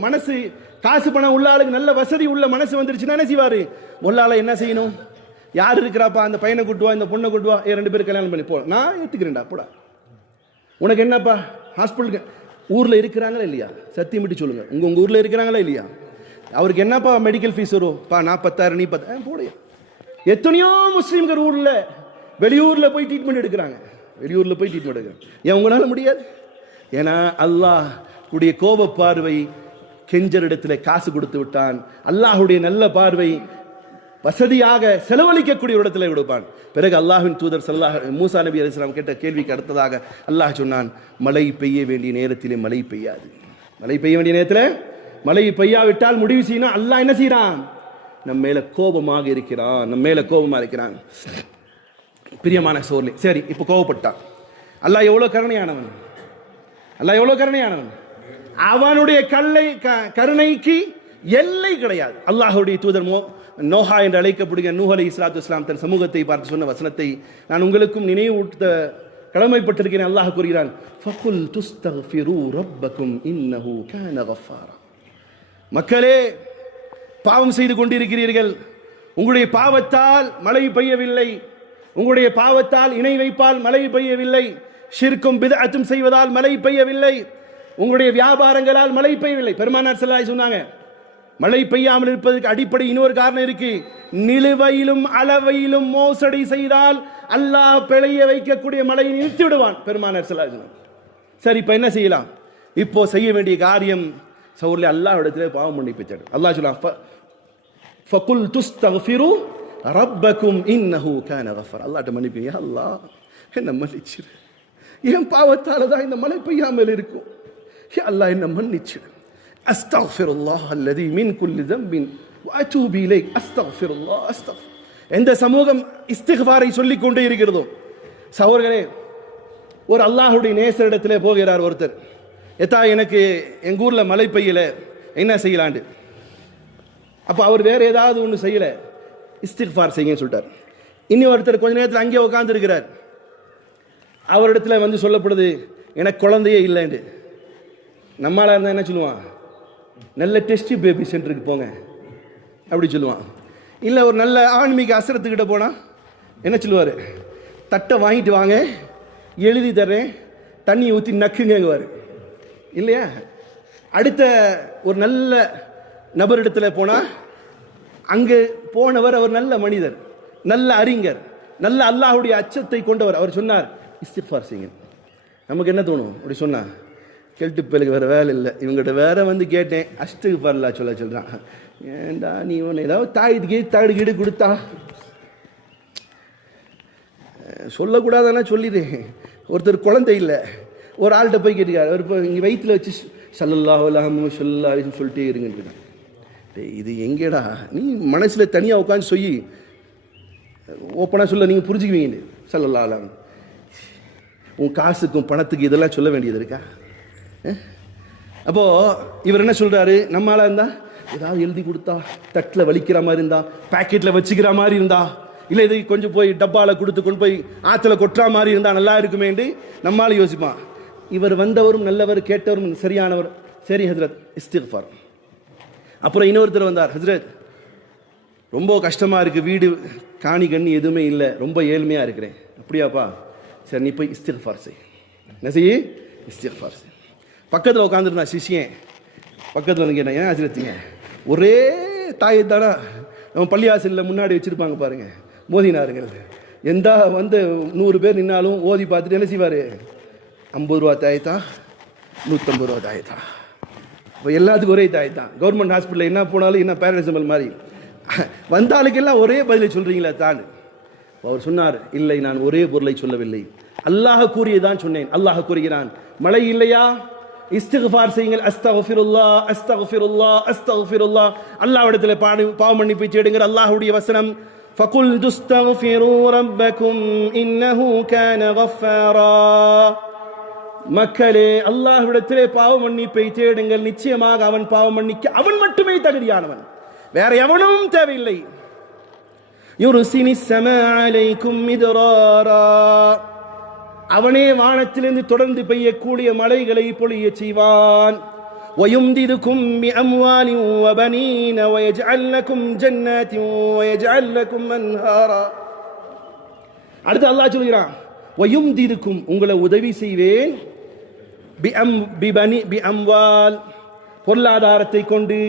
மனசு, காசு பணம் உள்ள ஆளுக்கு, நல்ல வசதி உள்ள மனசு வந்துருச்சுன்னா என்ன செய்வாரு, முல்லால என்ன செய்யணும், யார் இருக்கிறாப்பா அந்த பையனை கூட்டுவா, இந்த பொண்ணை கூட்டுவா, 2 பேரும் கல்யாணம் பண்ணி போ, நான் ஏத்துக்கிறேன்டா போடா, உனக்கு என்னப்பா ஹாஸ்பிட்டலுக்கு ஊர்ல இருக்கிறாங்களா இல்லையா, சத்தியம் விட்டு சொல்லுங்க, உங்க ஊர்ல இருக்கிறாங்களா இல்லையா, அவருக்கு என்னப்பா மெடிக்கல் ஃபீஸ் வரும் பா, நான் 10,000 நீ 10,000 போடு. எத்தனையோ முஸ்லீம்கள் ஊர்ல வெளியூர்ல போய் ட்ரீட்மெண்ட் எடுக்கிறாங்க, வெளியூர்ல போய் ட்ரீட்மெண்ட் எடுக்கிறாங்க. ஏன் உங்களால முடியாது? ஏன்னா அல்லாஹ் உடைய கோப பார்வை கெஞ்சரிடத்துல காசு கொடுத்து விட்டான். அல்லாஹுடைய நல்ல பார்வை வசதியாக செலவழிக்கக்கூடிய இடத்துல கொடுப்பான். பிறகு அல்லாஹ்வின் தூதர் மூசா நபி அலைஹிஸ்ஸலாம் கேட்ட கேள்விக்கு அடுத்ததாக அல்லாஹ் சொன்னான், மழை பெய்ய வேண்டிய நேரத்திலே மழை பெய்யாது. மழை பெய்ய வேண்டிய நேரத்தில் மழை பெய்யாவிட்டால் முடிவு செய்யணும், அல்லாஹ் என்ன செய்யறான், நம்ம மேல கோபமாக இருக்கிறான், நம்ம மேல கோபமா இருக்கிறான். பிரியமான சோர்லி, சரி இப்போ கோபப்பட்டான். அல்லாஹ் எவ்வளவு கருணையானவன், அல்லாஹ் எவ்வளவு கருணையானவன், அவனுடைய கருணைக்கு எல்லை கிடையாது. அல்லாஹ்வுடைய தூதர் நோஹா என்று அழைக்கப்படுகிற நூஹ் அலைஹிஸ்ஸலாத்து வஸ்ஸலாம் தன் சமூகத்தை பார்த்து சொன்ன வசனத்தை நான் உங்களுக்கும் நினைவூட்ட கடமைப்பட்டிருக்கிறேன். அல்லாஹ் கூறுகிறான், ஃபகுல் துஸ்தக்ஃபிரு ரப்பக்கும் இன்னஹு கான கஃபாரா. மக்களே, பாவம் செய்து கொண்டிருக்கிறீர்கள், உங்களுடைய பாவத்தால் மழை பெய்யவில்லை, உங்களுடைய பாவத்தால் இணை வைப்பால் மழை பெய்யவில்லை, ஷிர்க்கும் பித்அத்தும் செய்வதால் மழை பெய்யவில்லை, உங்களுடைய வியாபாரங்களால் மழை பெய்யவில்லை. பெருமானார் ஸல்லல்லாஹு அலைஹி சொன்னாங்க, மழை பெய்யாமல் இருப்பதற்கு அடிப்படை இன்னொரு காரணம் இருக்கு, நிலுவையிலும் அளவையிலும் மோசடி செய்தால் அல்லாஹ் பிழைய வைக்கக்கூடிய மழையை நிறுத்தி விடுவான். பெருமானார் ஸல்லல்லாஹு அலைஹி வஸல்லம். சரி, இப்போ என்ன செய்யலாம்? இப்போ செய்ய வேண்டிய காரியம் சௌர்ல அல்லாஹ்விடத்திலே பாவம் மன்னிப்பு தேடு. அல்லாஹ் சொல்றான், ஃபகுல் துஸ்தக்ஃபிரு ரப்பக்கும் இன்னஹு கான கஃபாரா. அல்லாஹ்ட்ட மன்னிப்பு, யா அல்லாஹ் என்ன மன்னிச்சிரு, என் பாவத்தால தான் இந்த மழை பெய்யாமல் இருக்கும், யா அல்லாஹ் என்ன மன்னிச்சிரு. அஸ்தக்ஃபிருல்லாஹ் அல்லதி மின் குல்லி தம்பின் வஅதூபு இலைக். அஸ்தக்ஃபிருல்லாஹ் அஸ்தக்ஃபிர். எந்த சமூகம் இஸ்திக்ஃபாரை சொல்லிக் கொண்டே இருக்கிறதோ, சகோதரர்களே, ஒரு அல்லாஹ்வுடைய நேசரிடத்திலே போகிறார் ஒருத்தர், எத்தா எனக்கு எங்க ஊர்ல மழை பெய்யல, என்ன செய்யலாண்டு. அப்ப அவர் வேற ஏதாவது ஒன்று செய்யல, இஸ்திக்ஃபார் செய்யுங்கன்னு சொல்லிட்டார். இனி ஒருத்தர் கொஞ்ச நேரத்தில் அங்கே உட்கார்ந்து இருக்கிறார், அவரிடத்துல வந்து சொல்லப்படுது, எனக்கு குழந்தையே இல்லைன்னு. நம்மளா இருந்தா என்ன சொல்லுவான், நல்ல டெஸ்ட் பேபி சென்டருக்கு போங்க அப்படி சொல்லுவான். இல்லை ஒரு நல்ல ஆன்மீக அசரத்துக்கிட்ட போனா என்ன சொல்லுவார், தட்டை வாங்கிட்டு வாங்க, எழுதி தர்றேன், தண்ணி ஊற்றி நக்குங்குவார் இல்லையா. அடுத்த ஒரு நல்ல நபரிடத்துல போனா அங்கு போனவர் அவர் நல்ல மனிதர், நல்ல அறிஞர், நல்ல அல்லாஹ்வுடைய அச்சத்தை கொண்டவர். அவர் சொன்னார், இஸ்திக்ஃபார் செய்யுங்க. நமக்கு என்ன தோணும், அப்படி சொன்னா கேட்டு பிள்ளைக்கு வேற வேலை இல்லை, இவங்ககிட்ட வேற வந்து கேட்டேன், அஸ்திக்ஃபார்லா சொல்றான். ஏண்டா நீ ஒன்று ஏதாவது தாடு கீடு கொடுத்தா சொல்லக்கூடாதானா சொல்லிடுறேன். ஒருத்தர் குழந்தை இல்லை, ஒரு ஆள்கிட்ட போய் கேட்டுக்காரு, அவர் இப்போ இங்கே வயிற்றுல வச்சு ஸல்லல்லாஹு அலைஹி வஸல்லம் சொல்லிட்டே இருங்கன்னு. இது எங்கேடா, நீ மனசில் தனியாக உட்காந்து சொல்லி ஓப்பனாக சொல்ல நீங்கள் புரிஞ்சுக்குவீங்க. ஸல்லல்லாஹு அலைஹி வஸல்லம் உன் காசுக்கும் பணத்துக்கு இதெல்லாம் சொல்ல வேண்டியது இருக்கா? அப்போ இவர் என்ன சொல்றாரு, நம்மளால இருந்தா ஏதாவது எழுதி கொடுத்தா, தட்டில் வலிக்கிற மாதிரி இருந்தா, பாக்கெட்டில் வச்சுக்கிற மாதிரி இருந்தா, இல்லை இது கொஞ்சம் போய் டப்பாவில் கொடுத்து கொண்டு போய் ஆற்றுல கொட்டுற மாதிரி இருந்தால் நல்லா இருக்குமேண்டு நம்மளால யோசிப்பான். இவர் வந்தவரும் நல்லவர், கேட்டவரும் சரியானவர். சரி ஹஜ்ரத், இஸ்திக்ஃபார். அப்புறம் இன்னொருத்தர் வந்தார், ஹஜ்ரத் ரொம்ப கஷ்டமாக இருக்குது, வீடு காணி கண்ணி எதுவுமே இல்லை, ரொம்ப ஏழ்மையாக இருக்கிறேன். அப்படியாப்பா, சரி நீ போய் இஸ்திக்ஃபார் செய். என்ன செய்ய? இஸ்திக்ஃபார் செய். பக்கத்தில் உட்காந்துருந்தா சிஷியன், பக்கத்தில் வந்து கேட்டேன், ஏன் ஹஜ்ரத்துங்க ஒரே தாயத்தானா நம்ம பள்ளிவாசலில் முன்னாடி வச்சுருப்பாங்க பாருங்க, மோதினாருங்கிறது. எந்த வந்து 100 பேர் நின்னாலும் ஓதி பார்த்துட்டு என்ன செய்வார், 50 ரூபா தாயத்தா, 150 ரூபா தாயத்தா. இப்போ எல்லாத்துக்கும் ஒரே தாயத்தான். கவர்மெண்ட் ஹாஸ்பிட்டலில் என்ன போனாலும் என்ன பேரசிட்டமால் மாதிரி வந்தாளுக்கெல்லாம் ஒரே பதிலை சொல்கிறீங்களா தான். அவர் சொன்னார், இல்லை நான் ஒரே பொருளை சொல்லவில்லை, அல்லாஹ் கூறியதான் சொன்னேன். அல்லாஹ் கூறுகிறான், மழை இல்லையா, இஸ்திக்ஃபார் செய்யுங்கள், அஸ்தக்ஃபிருல்லாஹ் அஸ்தக்ஃபிருல்லாஹ் அஸ்தக்ஃபிருல்லாஹ், அல்லாஹ்விடத்தில் பாவ மன்னிப்பு தேடுங்கள். அல்லாஹ்வுடைய வசனம், ஃபகுல் துஸ்தக்ஃபிரு ரப்பக்கும் இன்னஹு கான கஃபாரா. மக்களே, அல்லாஹ்விடத்திலே பாவ மன்னிப்பை தேடுங்கள், நிச்சயமாக அவன் பாவ மன்னிக்க அவன் மட்டுமே தகுதியானவன், வேற எவனும் தேவையில்லை. யுர்சிலிஸ் ஸமா அலைக்கும் மித்ராரா, அவனே வானத்திலிருந்து தொடர்ந்து பெய்யக்கூடிய மழைகளை பொழிய செய்வான். وَيُمْدِدُكُمْ بِأَمْوَالٍ وَبَنِينَ وَيَجْعَلْ لَكُمْ جَنَّاتٍ وَيَجْعَلْ لَكُمْ أَنْهَارًا. அடுத்து அல்லாஹ் சொல்கிறான், وَيُمْدِدُكُمْ, உங்களை உதவி செய்வேன், பிஅம்வால், பொருளாதாரத்தை கொண்டு,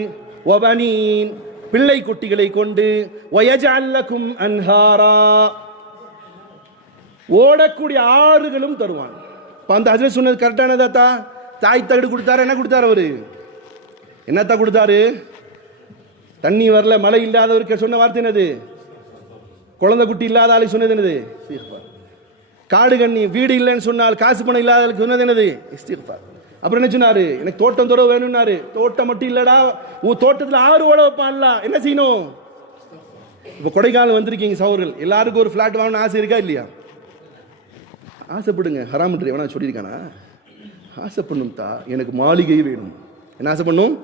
وَبَنِينَ, பிள்ளை குட்டிகளை கொண்டு, وَيَجْعَلْ لَكُمْ أَنْهَارًا, ஓடக்கூடிய ஆறுகளும் தருவான். அந்த ஹஜ்ரத் சொன்னது கரெக்டானதாத்தா? தாய் தகடு கொடுத்தாரு, என்ன கொடுத்தாரு அவரு? என்னத்தா கொடுத்தாரு? தண்ணி வரல, மழை இல்லாதவருக்கு சொன்ன வார்த்தை என்னது? குழந்தை குட்டி இல்லாத ஆளுக்கு சொன்னது என்னது? காடு கண்ணி, வீடு இல்லைன்னு சொன்னால் காசு பணம் இல்லாத ஆளுக்கு சொன்னது என்னது? இஸ்திக்ஃபார். அப்புறம் என்ன சொன்னாரு? எனக்கு தோட்டம் துறவு வேணும்னாரு. தோட்டம் மட்டும் இல்லடா, உன் தோட்டத்தில் ஆறு ஓட வைப்பான்ல, என்ன செய்யணும்? இப்போ கொடைக்கானல் வந்திருக்கீங்க சகோதரர்கள், எல்லாருக்கும் ஒரு ஃபிளாட் வாங்கணும்னு ஆசை இருக்கா இல்லையா? ஆசைப்படுங்க. ஹராம்ன்ற எவனா சொல்லியிருக்கானா? ஆசைப்படணும் தா, எனக்கு மாளிகை வேணும். என்ன ஆசை பண்ணும்?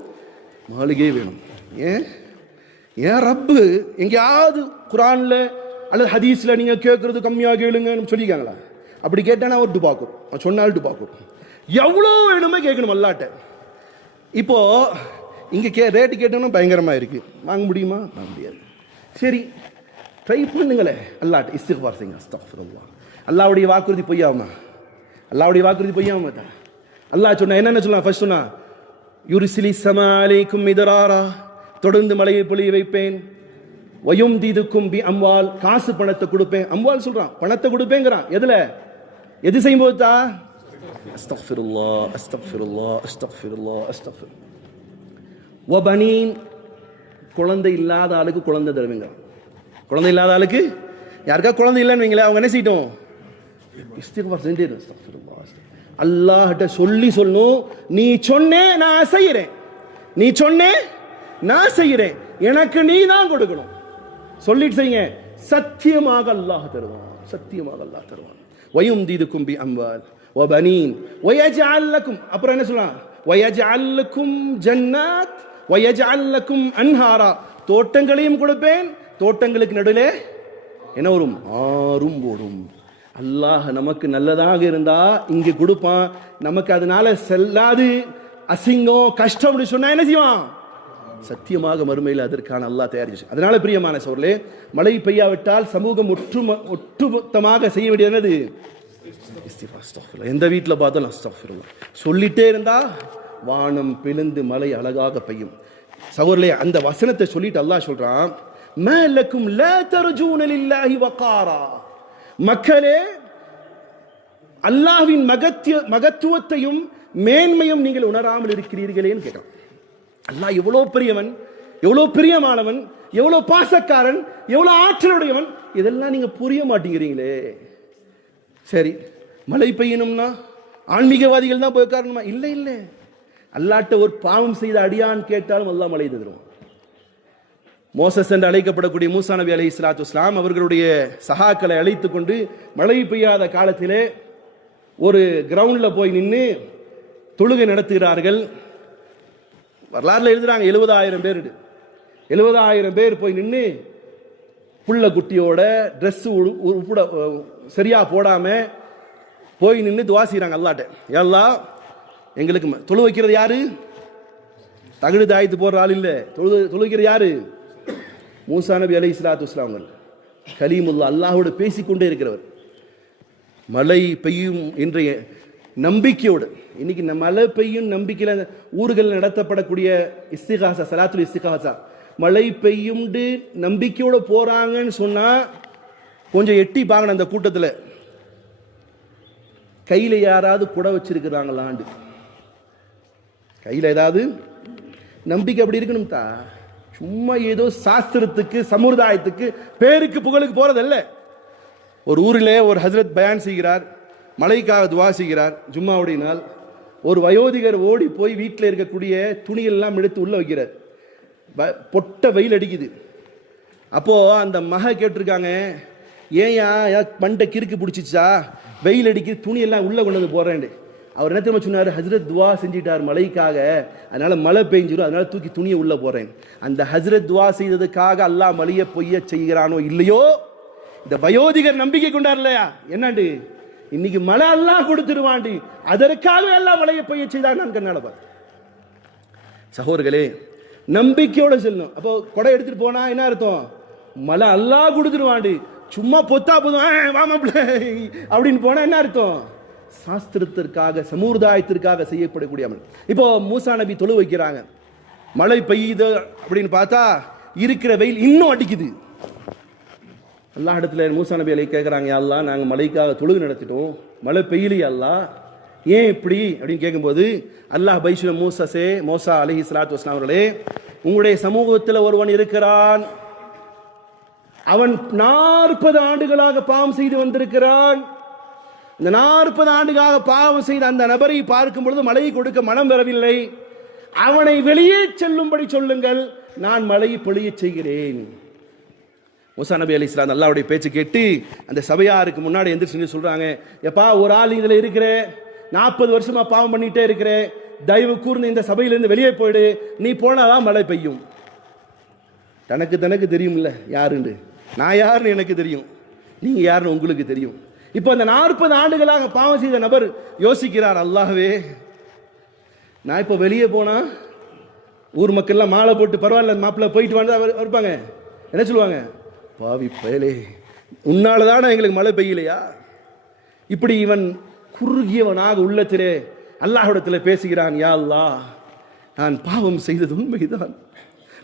மாளிகை வேணும். ஏன் ரப்பு எங்கேயாவது குரான்ல அல்லது ஹதீஸ்ல நீங்க கேட்கறது கம்மியாக கேளுங்கன்னு சொல்லியிருக்காங்களா? அப்படி கேட்டானா ஒரு டுபாக்கும், சொன்னாலும் டுபாக்கும். எவ்வளோ வேணுமே கேட்கணும் அல்லாட்ட. இப்போ இங்க ரேட்டு கேட்டோம்னா பயங்கரமா இருக்கு, வாங்க முடியுமா? வாங்க முடியாது. சரி, ட்ரை பண்ணுங்களே அல்லாட்ட, இஸ்திக்ஃபார் செய்யுங்க. அஸ்தக்ஃபிருல்லாஹ். அல்லாஹ்வுடைய வாக்குறுதி பொய்யாகுமா? அல்லாஹ்வுடைய வாக்குறுதி பொய்யாகுமா? அல்லாஹ் சொன்னா என்னென்ன சொல்லலாம்? ஃபர்ஸ்ட் சொன்னா யுர்சிலிஸ் ஸமா அலைக்கும் மித்ராரா, தொடர்ந்து மழையை பொழிய வைப்பேன். வயும்திதுக்கும் பிஅம்வால், காசு பணத்தை கொடுப்பேன். அம்வால் சொல்றான், பணத்தை கொடுப்பேங்கிறான். எதுல? எது செய்யும் போது தா? அஸ்தக்ஃபிருல்லாஹ் அஸ்தக்ஃபிருல்லாஹ் அஸ்தக்ஃபிருல்லாஹ் அஸ்தக்ஃபிர். வபனீன், குழந்தை இல்லாத ஆளுக்கு குழந்தை தருவீங்க. குழந்தை இல்லாத ஆளுக்கு, யாருக்கா குழந்தை இல்லைன்னு வைங்களேன், அவங்க என்ன செய்யட்டும்? இஸ்திக்ஃபார் செஞ்சு அல்லாஹ்ட்ட சொல்லணும், நீ சொன்னே நான் செய்யறேன், நீ சொன்னே நான் செய்யறேன், எனக்கு நீ தான் கொடுக்கணும் சொல்லிட்டு செய்யுங்க. சத்தியமாக அல்லாஹ் தருவான், சத்தியமாக அல்லாஹ் தருவான். வயும்திதுக்கும் பிஅம்வால் வபனீன் வயஜஅல் லக்கும், அப்புறம் என்ன சொல்லலாம்? வயஜஅல் லக்கும் ஜன்னாத் வயஜஅல் லக்கும் அன்ஹாரா, தோட்டங்களையும் கொடுப்பேன், தோட்டங்களுக்கு நடுவே என்ன வரும்? ஆறும் ஓடும். அல்லாஹ் நமக்கு நல்லதாக இருந்தா இங்க கொடுப்பான், நமக்கு அதனால செல்லாது அசிங்கம் கஷ்டம் அப்படி சொன்னா என்ன செய்வான்? சத்தியமாக மறுமையில் அதற்கான அல்லாஹ் தயாரிச்சு. அதனால பிரியமான சோர்களே, மழை பெய்யாவிட்டால் சமூகம் ஒட்டுமொத்தமாக செய்ய வேண்டியது என்னது? எந்த வீட்டில் பார்த்தாலும் அஸ்தக்ஃபிருல்லாஹ் சொல்லிட்டே இருந்தா வானம் பிளந்து மழை அழகாக பெய்யும். சகோதரர்களே, அந்த வசனத்தை சொல்லிட்டு அல்லாஹ் சொல்றான், மா லக்கும் லா தர்ஜூன லில்லாஹி வகாரா, மக்களே அல்லாஹ்வின் மகத்துவத்தையும் மேன்மையும் நீங்கள் உணராமல் இருக்கிறீர்களேன்னு கேட்டான். அல்லாஹ் எவ்வளவு பெரியவன், எவ்வளவு பிரியமானவன், எவ்வளவு பாசக்காரன், எவ்வளவு ஆற்றலுடையவன், இதெல்லாம் நீங்க புரிய மாட்டேங்கிறீங்களே. சரி, மழை பெய்யணும்னா ஆன்மீகவாதிகள் தான் போய் காரணமா? இல்லை இல்லை, அல்லாஹ்ட்ட ஒரு பாவம் செய்த அடியான் கேட்டாலும் அல்லாஹ் மழை தருவான். மோசஸ் என்று அழைக்கப்படக்கூடிய மூசா நபி அலைஹிஸ்ஸலாத்து வஸ்ஸலாம் அவர்களுடைய சஹாக்களை அழைத்து கொண்டு மழை பெய்யாத காலத்திலே ஒரு கிரவுண்ட்ல போய் நின்று தொழுகை நடத்துகிறார்கள். வரலாறுல எழுதுறாங்க 70,000 பேர், 70,000 பேர் போய் நின்று புள்ள குட்டியோட ட்ரெஸ் சரியா போடாம போய் நின்று துவா செய்றாங்க அல்லாஹ்ட்ட. அல்லாஹ் எங்களுக்கு தொழு வைக்கிறது யாரு? தகுடு தாயத்து போடுற ஆள் இல்ல, தொழு வைக்கிறது யாரு? மூசா நபி அலைஹிஸ்ஸலாத்து வஸ்ஸலாம் கலீமுல்லாஹ், அல்லாஹ்வோடு பேசிக்கொண்டே இருக்கிறவர். மழை பெய்யும் என்ற நம்பிக்கையோடு, இன்னைக்கு மழை பெய்யும் நம்பிக்கையில் ஊர்கள் நடத்தப்படக்கூடிய இஸ்திகாசா, சலாத்துல் இஸ்திகாசா, மழை பெய்யும் நம்பிக்கையோடு போறாங்கன்னு சொன்னா கொஞ்சம் எட்டி பார்க்கணும். அந்த கூட்டத்தில் கையில யாராவது குடை வச்சிருக்கிறாங்களாண்டு, கையில ஏதாவது நம்பிக்கை அப்படி இருக்கணும் தா. சும்மா ஏதோ சாஸ்திரத்துக்கு சமுதாயத்துக்கு பேருக்கு புகழுக்கு போறதல்ல. ஒரு ஊரிலே ஒரு ஹஜ்ரத் பயான் செய்கிறார், மழைக்காக துவா செய்கிறார். ஜும்மாவுடைய நாள் ஒரு வயோதிகர் ஓடி போய் வீட்டில் இருக்கக்கூடிய துணியெல்லாம் எடுத்து உள்ள வைக்கிறார். பொட்ட வெயில் அடிக்குது. அப்போ அந்த மக கேட்டிருக்காங்க, ஏன்யா மண்டை கிறுக்கு பிடிச்சிச்சா, வெயில் அடிக்குது, துணியெல்லாம் உள்ள கொண்டு வந்து போறேன். அவர் என்ன தெரியுமா சொன்னார்? ஹஜ்ரத் துவா செஞ்சிட்டார் மழைக்காக, அதனால மழை பெஞ்சிடும், அதனால தூக்கி துணியை உள்ள போறேன். அந்த ஹஜ்ரத் துவா செய்ததுக்காக அல்லாஹ் மழையை பொய்ய செய்கிறானோ இல்லையோ, இந்த வயோதிகர் நம்பிக்கை கொண்டார் இல்லையா, என்னண்டு இன்னைக்கு மழை அல்லாஹ் கொடுத்துருவாண்டி, அதற்காக எல்லாம் மழையை பொய்ய செய்தார். நான் கண்ணால பார்த்து சகோதரர்களே, நம்பிக்கையோட செல்லணும். அப்போ கொடை எடுத்துட்டு போனா என்ன அர்த்தம்? மழை அல்லாஹ் கொடுத்துருவாண்டி, சும்மா பொத்தா போதும் அப்படின்னு போனா என்ன அர்த்தம்? சாஸ்திரத்திற்காக சமுதாயத்திற்காக செய்யப்படக்கூடிய அமல். இப்போ மூசா நபி தொழு வைக்கிறாங்க, மழை பெய்யுது அப்படின்னு பார்த்தா இருக்கிற வெயில் இன்னும் அடிக்குது. அல்லாஹ் இடத்துல மூசா நபி அலை கேட்குறாங்க, அல்லாஹ் நாங்கள் மழைக்காக தொழுகு நடத்திட்டோம், மழை பெய்யலையே அல்லாஹ், ஏன் இப்படி அப்படின்னு கேட்கும்போது அல்லாஹ் பைஷுல மூசா அலைஹி ஸலாத்து வஸலாம் அவர்களே, உங்களுடைய சமூகத்தில் ஒருவன் இருக்கிறான், அவன் 40 ஆண்டுகளாக பாவம் செய்து வந்திருக்கிறான். இந்த 40 ஆண்டுகளாக பாவம் செய்த அந்த நபரை பார்க்கும் பொழுது மழை கொடுக்க மனம் வரவில்லை, அவனை வெளியே செல்லும்படி சொல்லுங்கள், நான் மழையை பொழிய செய்கிறேன். மூசா நபி அலைஹிஸ்ஸலாம் அல்லாஹ்வுடைய பேச்சு கேட்டு அந்த சபையாருக்கு முன்னாடி எந்திரிச்சு சொல்றாங்க, எப்பா ஒரு ஆள் இதுல இருக்கிற 40 வருஷமா பாவம் பண்ணிட்டே இருக்கிற, தயவு கூர்ந்து இந்த சபையிலிருந்து வெளியே போயிடு, நீ போனாதான் மழை பெய்யும். தனக்கு தெரியும்ல யாருன்னு, நான் யாருன்னு எனக்கு தெரியும், நீங்க யாருன்னு உங்களுக்கு தெரியும். இப்போ அந்த 40 ஆண்டுகளாக பாவம் செய்த நபர் யோசிக்கிறார், அல்லாஹ்வே நான் இப்போ வெளியே போனா ஊர் மக்கள்லாம் மாலை போட்டு பரவாயில்ல மாப்பிள்ள போயிட்டு வந்து இருப்பாங்க, என்ன சொல்லுவாங்க? பாவி பயலே, உன்னாலதான எங்களுக்கு மழை பெய்யலையா? இப்படி இவன் குறுகியவனாக உள்ளத்திலே அல்லாஹ்விடத்தில் பேசுகிறான், யா அல்லாஹ் நான் பாவம் செய்தது உண்மைதான்,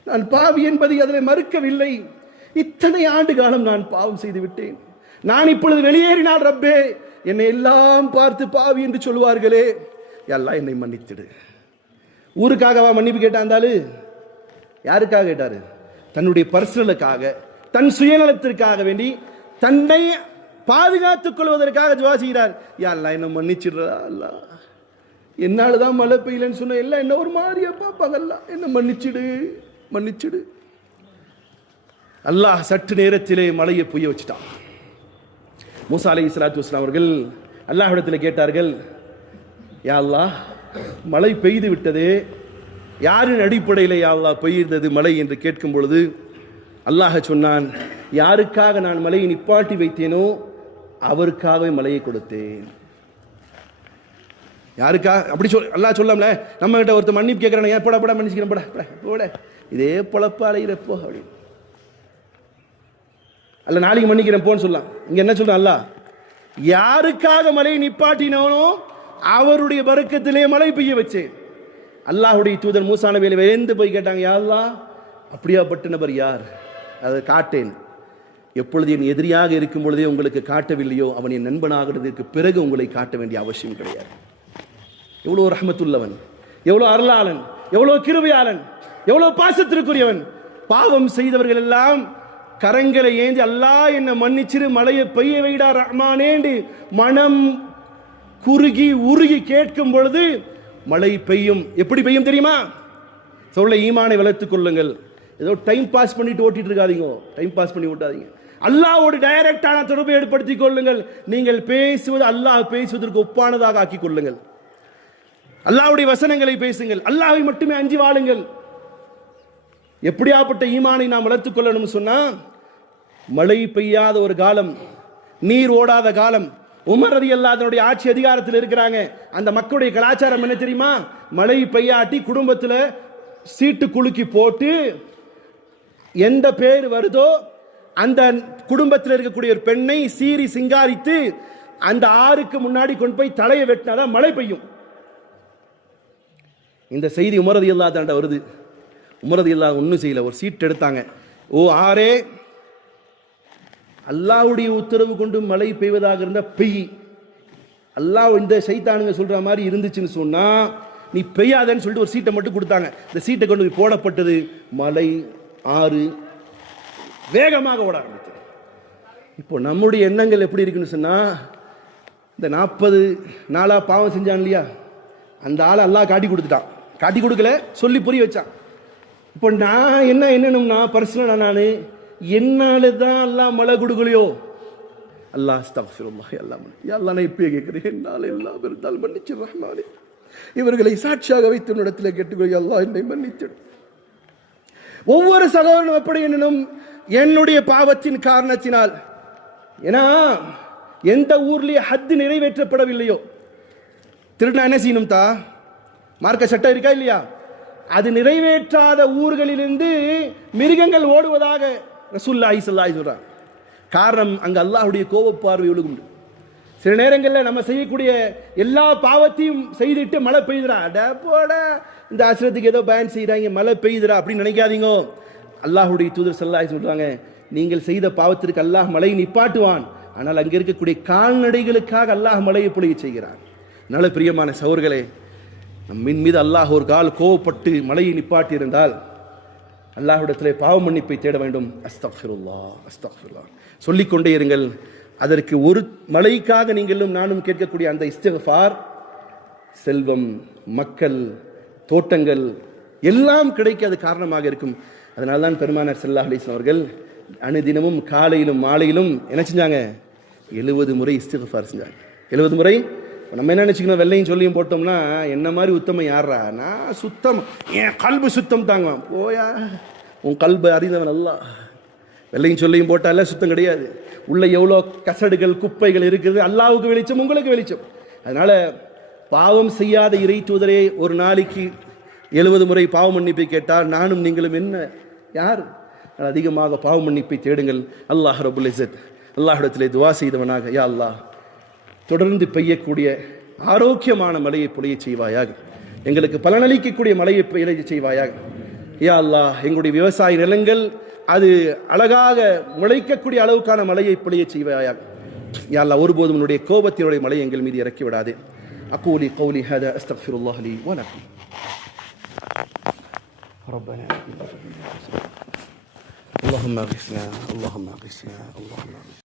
நான் பாவி என்பதை அதில் மறுக்கவில்லை, இத்தனை ஆண்டு காலம் நான் பாவம் செய்து விட்டேன், நான் இப்பொழுது வெளியேறினால் ரப்பே என்னை எல்லாம் பார்த்து பாவி என்று சொல்லுவார்களே, யா அல்லாஹ் என்னை மன்னித்திடு. ஊருக்காகவா மன்னிப்பு கேட்டாந்தாலும்? யாருக்காக கேட்டாரு? தன்னுடைய பர்சனலுக்காக, தன் சுயநலத்திற்காக வேண்டி, தன்னை பாதுகாத்துக் கொள்வதற்காக துஆ செய்கிறார். யா அல்லாஹ் என்ன மன்னிச்சிடுறா அல்லாஹ், என்னாலதான் மழை பெய்யலன்னு சொன்ன எல்லாம் என்ன ஒரு மாதிரியா பார்ப்பாங்க, அல்லாஹ் என்ன மன்னிச்சிடு. அல்லாஹ் சற்று நேரத்திலே மழையை பொய்ய வச்சுட்டான். மூசா அலைஹிஸ்ஸலாத்து வஸலாம் அவர்கள் அல்லாஹ்விடத்தில் கேட்டார்கள், யா அல்லாஹ் மழை பெய்து விட்டதே, யாரின் அடிப்படையில் யா அல்லாஹ் பெய்தது மழை என்று கேட்கும் பொழுது அல்லாஹ் சொன்னான், யாருக்காக நான் மழையை நிப்பாட்டி வைத்தேனோ அவருக்காகவே மழையை கொடுத்தேன். யாருக்கா அப்படி அல்லாஹ் சொல்லல, நம்ம கிட்ட ஒருத்தர் மன்னிப்பு கேட்கிறான், ஏன் பட மன்னிச்சுக்கிறேன் போட இதே பொழப்பா அலைகிறப்போ அப்படின்னு அல்ல, நாளைக்கு மன்னிக்கிறேன் போன்னு சொல்லலாம். இங்க என்ன சொல்றான் அல்லாஹ்? யாருக்காக மழையை நிப்பாட்டினவனோ அவருடைய பரக்கத்திலே மழை பெய்ய வச்சேன். அல்லாஹ்வுடைய தூதர் மூசா நபியை வியந்து போய் கேட்டாங்க, யா அல்லாஹ் அப்படியாப்பட்ட நபர் யார்? அதை காட்டேன். எப்பொழுது என் எதிரியாக இருக்கும் பொழுதே உங்களுக்கு காட்டவில்லையோ அவன் என் நண்பனாகிறதுக்கு பிறகு உங்களை காட்ட வேண்டிய அவசியம் கிடையாது. எவ்வளோ ரஹ்மத்துள்ளவன், எவ்வளோ அருளாளன், எவ்வளோ கிருபையாளன், எவ்வளோ பாசத்திற்குரியவன். பாவம் செய்தவர்கள் எல்லாம் கரங்களை ஏந்தி அல்லாஹ் என்ன மன்னிச்சிரு, மழையை பெய்ய வைடா ரஹ்மானேண்டு மனம் குறுகி உருகி கேட்கும் பொழுது மழை பெய்யும். எப்படி பெய்யும் தெரியுமா? சொல்ல ஈமானை வளர்த்துக் கொள்ளுங்கள். ஏதோ டைம் பாஸ் பண்ணிட்டு ஓட்டிட்டு இருக்காதீங்க, டைம் பாஸ் பண்ணி ஓட்டாதீங்க. அல்லாஹ்வோடு டைரக்டான தொடர்பை ஏற்படுத்திக் கொள்ளுங்கள். நீங்கள் பேசுவது அல்லாஹ் பேசுவதற்கு ஒப்பானதாக ஆக்கிக் கொள்ளுங்கள். அல்லாஹ்வுடைய வசனங்களை பேசுங்கள், அல்லாஹ்வை மட்டுமே அஞ்சி வாழுங்கள். எப்படியாப்பட்ட ஈமானை நாம் வளர்த்துக் கொள்ளணும் சொன்னா, மழை பெய்யாத ஒரு காலம், நீர் ஓடாத காலம், உமர் ரலியல்லாஹு அன்ஹுடைய ஆட்சி அதிகாரத்தில் இருக்கிறாங்க. அந்த மக்களுடைய கலாச்சாரம் என்ன தெரியுமா? மழை பெய்யாட்டி குடும்பத்தில் சீட்டு குலுக்கி போட்டு எந்த பேர் வருதோ அந்த குடும்பத்தில் இருக்கக்கூடிய ஒரு பெண்ணை சீறி சிங்காரித்து அந்த ஆறுக்கு முன்னாடி கொண்டு போய் தலையை வெட்டினாதான் மழை பெய்யும். இந்த செய்தி உமர் ரலியல்லாஹு அன்ஹு வருது. உமர் ரலியல்லாஹு ஒன்றும் செய்யல, ஒரு சீட் எடுத்தாங்க. ஓ ஆரே, அல்லாஹ்வுடைய உத்தரவு கொண்டு மழை பெய்வதாக இருந்தா பெய், அல்லாஹ் இந்த சைத்தானுங்க சொல்ற மாதிரி இருந்துச்சுன்னு சொன்னா நீ பெய்யாதன்னு சொல்லிட்டு ஒரு சீட்டை மட்டும் கொடுத்தாங்க. இந்த சீட்டை கொண்டு போய் போடப்பட்டது. மழை ஆறு வேகமாக ஓட ஆரம்பித்தது. இப்போ நம்முடைய எண்ணங்கள் எப்படி இருக்குன்னு சொன்னா, இந்த 40 நாளா பாவம் செஞ்சான் இல்லையா, அந்த ஆளை அல்லாஹ் காட்டி கொடுத்துட்டான். காட்டி கொடுக்கல, சொல்லி புரிய வச்சான். இப்போ நான் என்னன்னா பர்சனலா நான் என்னால தான் எல்லாம் மழை கொடுக்கலையோ, அல்லாஹ் அஸ்தக்ஃபிருல்லாஹ் யா அல்லாஹ் நான் இப்பயே கேட்கிறேன், என்னால் எல்லாம் இருந்தால் மன்னிச்சு ரஹ்மானே, இவர்களை சாட்சியாக வைத்து இடத்துல கேட்டுக்கொள் அல்லாஹ் என்னை மன்னித்திடும். ஒவ்வொரு சகோதரனும் எப்படி என்னும் என்னுடைய பாவத்தின் காரணத்தினால், ஏன்னா எந்த ஊர்லயே ஹத்து நிறைவேற்றப்படவில்லையோ, திருடினா என்ன செய்யணும் தா, மார்க்க சட்டம் இருக்கா இல்லையா, அது நிறைவேற்றாத ஊர்களிலிருந்து மிருகங்கள் ஓடுவதாக ரசூலுல்லாஹி ஸல்லல்லாஹு அலைஹி சொல்றாங்க. காரணம் அங்க அல்லாஹ்வுடைய கோபப்பார்வை விழுகும். சில நேரங்களில் நம்ம செய்யக்கூடிய எல்லா பாவத்தையும் செய்துட்டு மழை பெய்யுதுடா, போட இந்த ஆசிரத்துக்கு ஏதோ பயன் செய்கிறாங்க மழை பெய்யுதுடா அப்படின்னு நினைக்காதீங்க. அல்லாஹ்வுடைய தூதர் ஸல்லல்லாஹு அலைஹி சொல்றாங்க, நீங்கள் செய்த பாவத்திற்கு அல்லாஹ் மழையை நிப்பாட்டுவான், ஆனால் அங்கே இருக்கக்கூடிய கால்நடைகளுக்காக அல்லாஹ் மழையை பொழிய செய்கிறான். அதனால பிரியமான சகோதரர்களே, நம்மின் மீது அல்லாஹ் ஒரு கால் கோவப்பட்டு மழையை நிப்பாட்டி இருந்தால் அல்லாஹ்விடத்திலே பாவ மன்னிப்பை தேட வேண்டும். அஸ்தக்ஃபிருல்லாஹ் அஸ்தக்ஃபிருல்லாஹ் சொல்லிக்கொண்டே இருங்கள். அதற்கு ஒரு மழைக்காக நீங்களும் நானும் கேட்கக்கூடிய அந்த இஸ்திக்ஃபார் செல்வம், மக்கள், தோட்டங்கள் எல்லாம் கிடைக்க அது காரணமாக இருக்கும். அதனால தான் பெருமானார் ஸல்லல்லாஹு அலைஹி வஸல்லம் அவர்கள் அனுதினமும் காலையிலும் மாலையிலும் என்ன செஞ்சாங்க, 70 முறை இஸ்திக்ஃபார் செஞ்சாங்க. 70 முறை. நம்ம என்ன நினச்சிக்கணும், வெள்ளையும் சொல்லியும் போட்டோம்னா என்ன மாதிரி உத்தமம் யாரா, நான் சுத்தம், என் கல்பு சுத்தம் தாங்க, போயா உன் கல்பை அறிந்தவன் அல்லாஹ். வெள்ளையும் சொல்லியும் போட்டால சுத்தம் கிடையாது. உள்ள எவ்வளோ கசடுகள் குப்பைகள் இருக்குது, அல்லாஹ்வுக்கு வெளிச்சம், உங்களுக்கு வெளிச்சம். அதனால பாவம் செய்யாத இறை தூதரே ஒரு நாளைக்கு 70 முறை பாவ மன்னிப்பை கேட்டால் நானும் நீங்களும் என்ன யார்? அதிகமாக பாவ மன்னிப்பை தேடுங்கள். அல்லாஹ் ரப்புல் இஸ்ஸத் அல்லாஹ்விடத்திலே துவா செய்தவனாக, யா அல்லாஹ் தொடர்ந்து பெய்யக்கூடிய ஆரோக்கியமான மழையை பொழிய செய்வாயாக, எங்களுக்கு பலனளிக்கக்கூடிய மழையை பொழிய செய்வாயாக. யா அல்லாஹ் எங்களுடைய விவசாய நிலங்கள் அது அழகாக முளைக்கக்கூடிய அளவுக்கான மழையை பொழிய செய்வாயாக. யா அல்லாஹ் ஒருபோதும் உன்னுடைய கோபத்தினுடைய மழை எங்கள் மீது இறக்கி விடாதே. அகூலி கௌலி ஹதா அஸ்தக்ஃபிருல்லாஹ் லி வ லக்கும். ربنا اللهم اغثنا اللهم اغثنا اللهم اغثنا.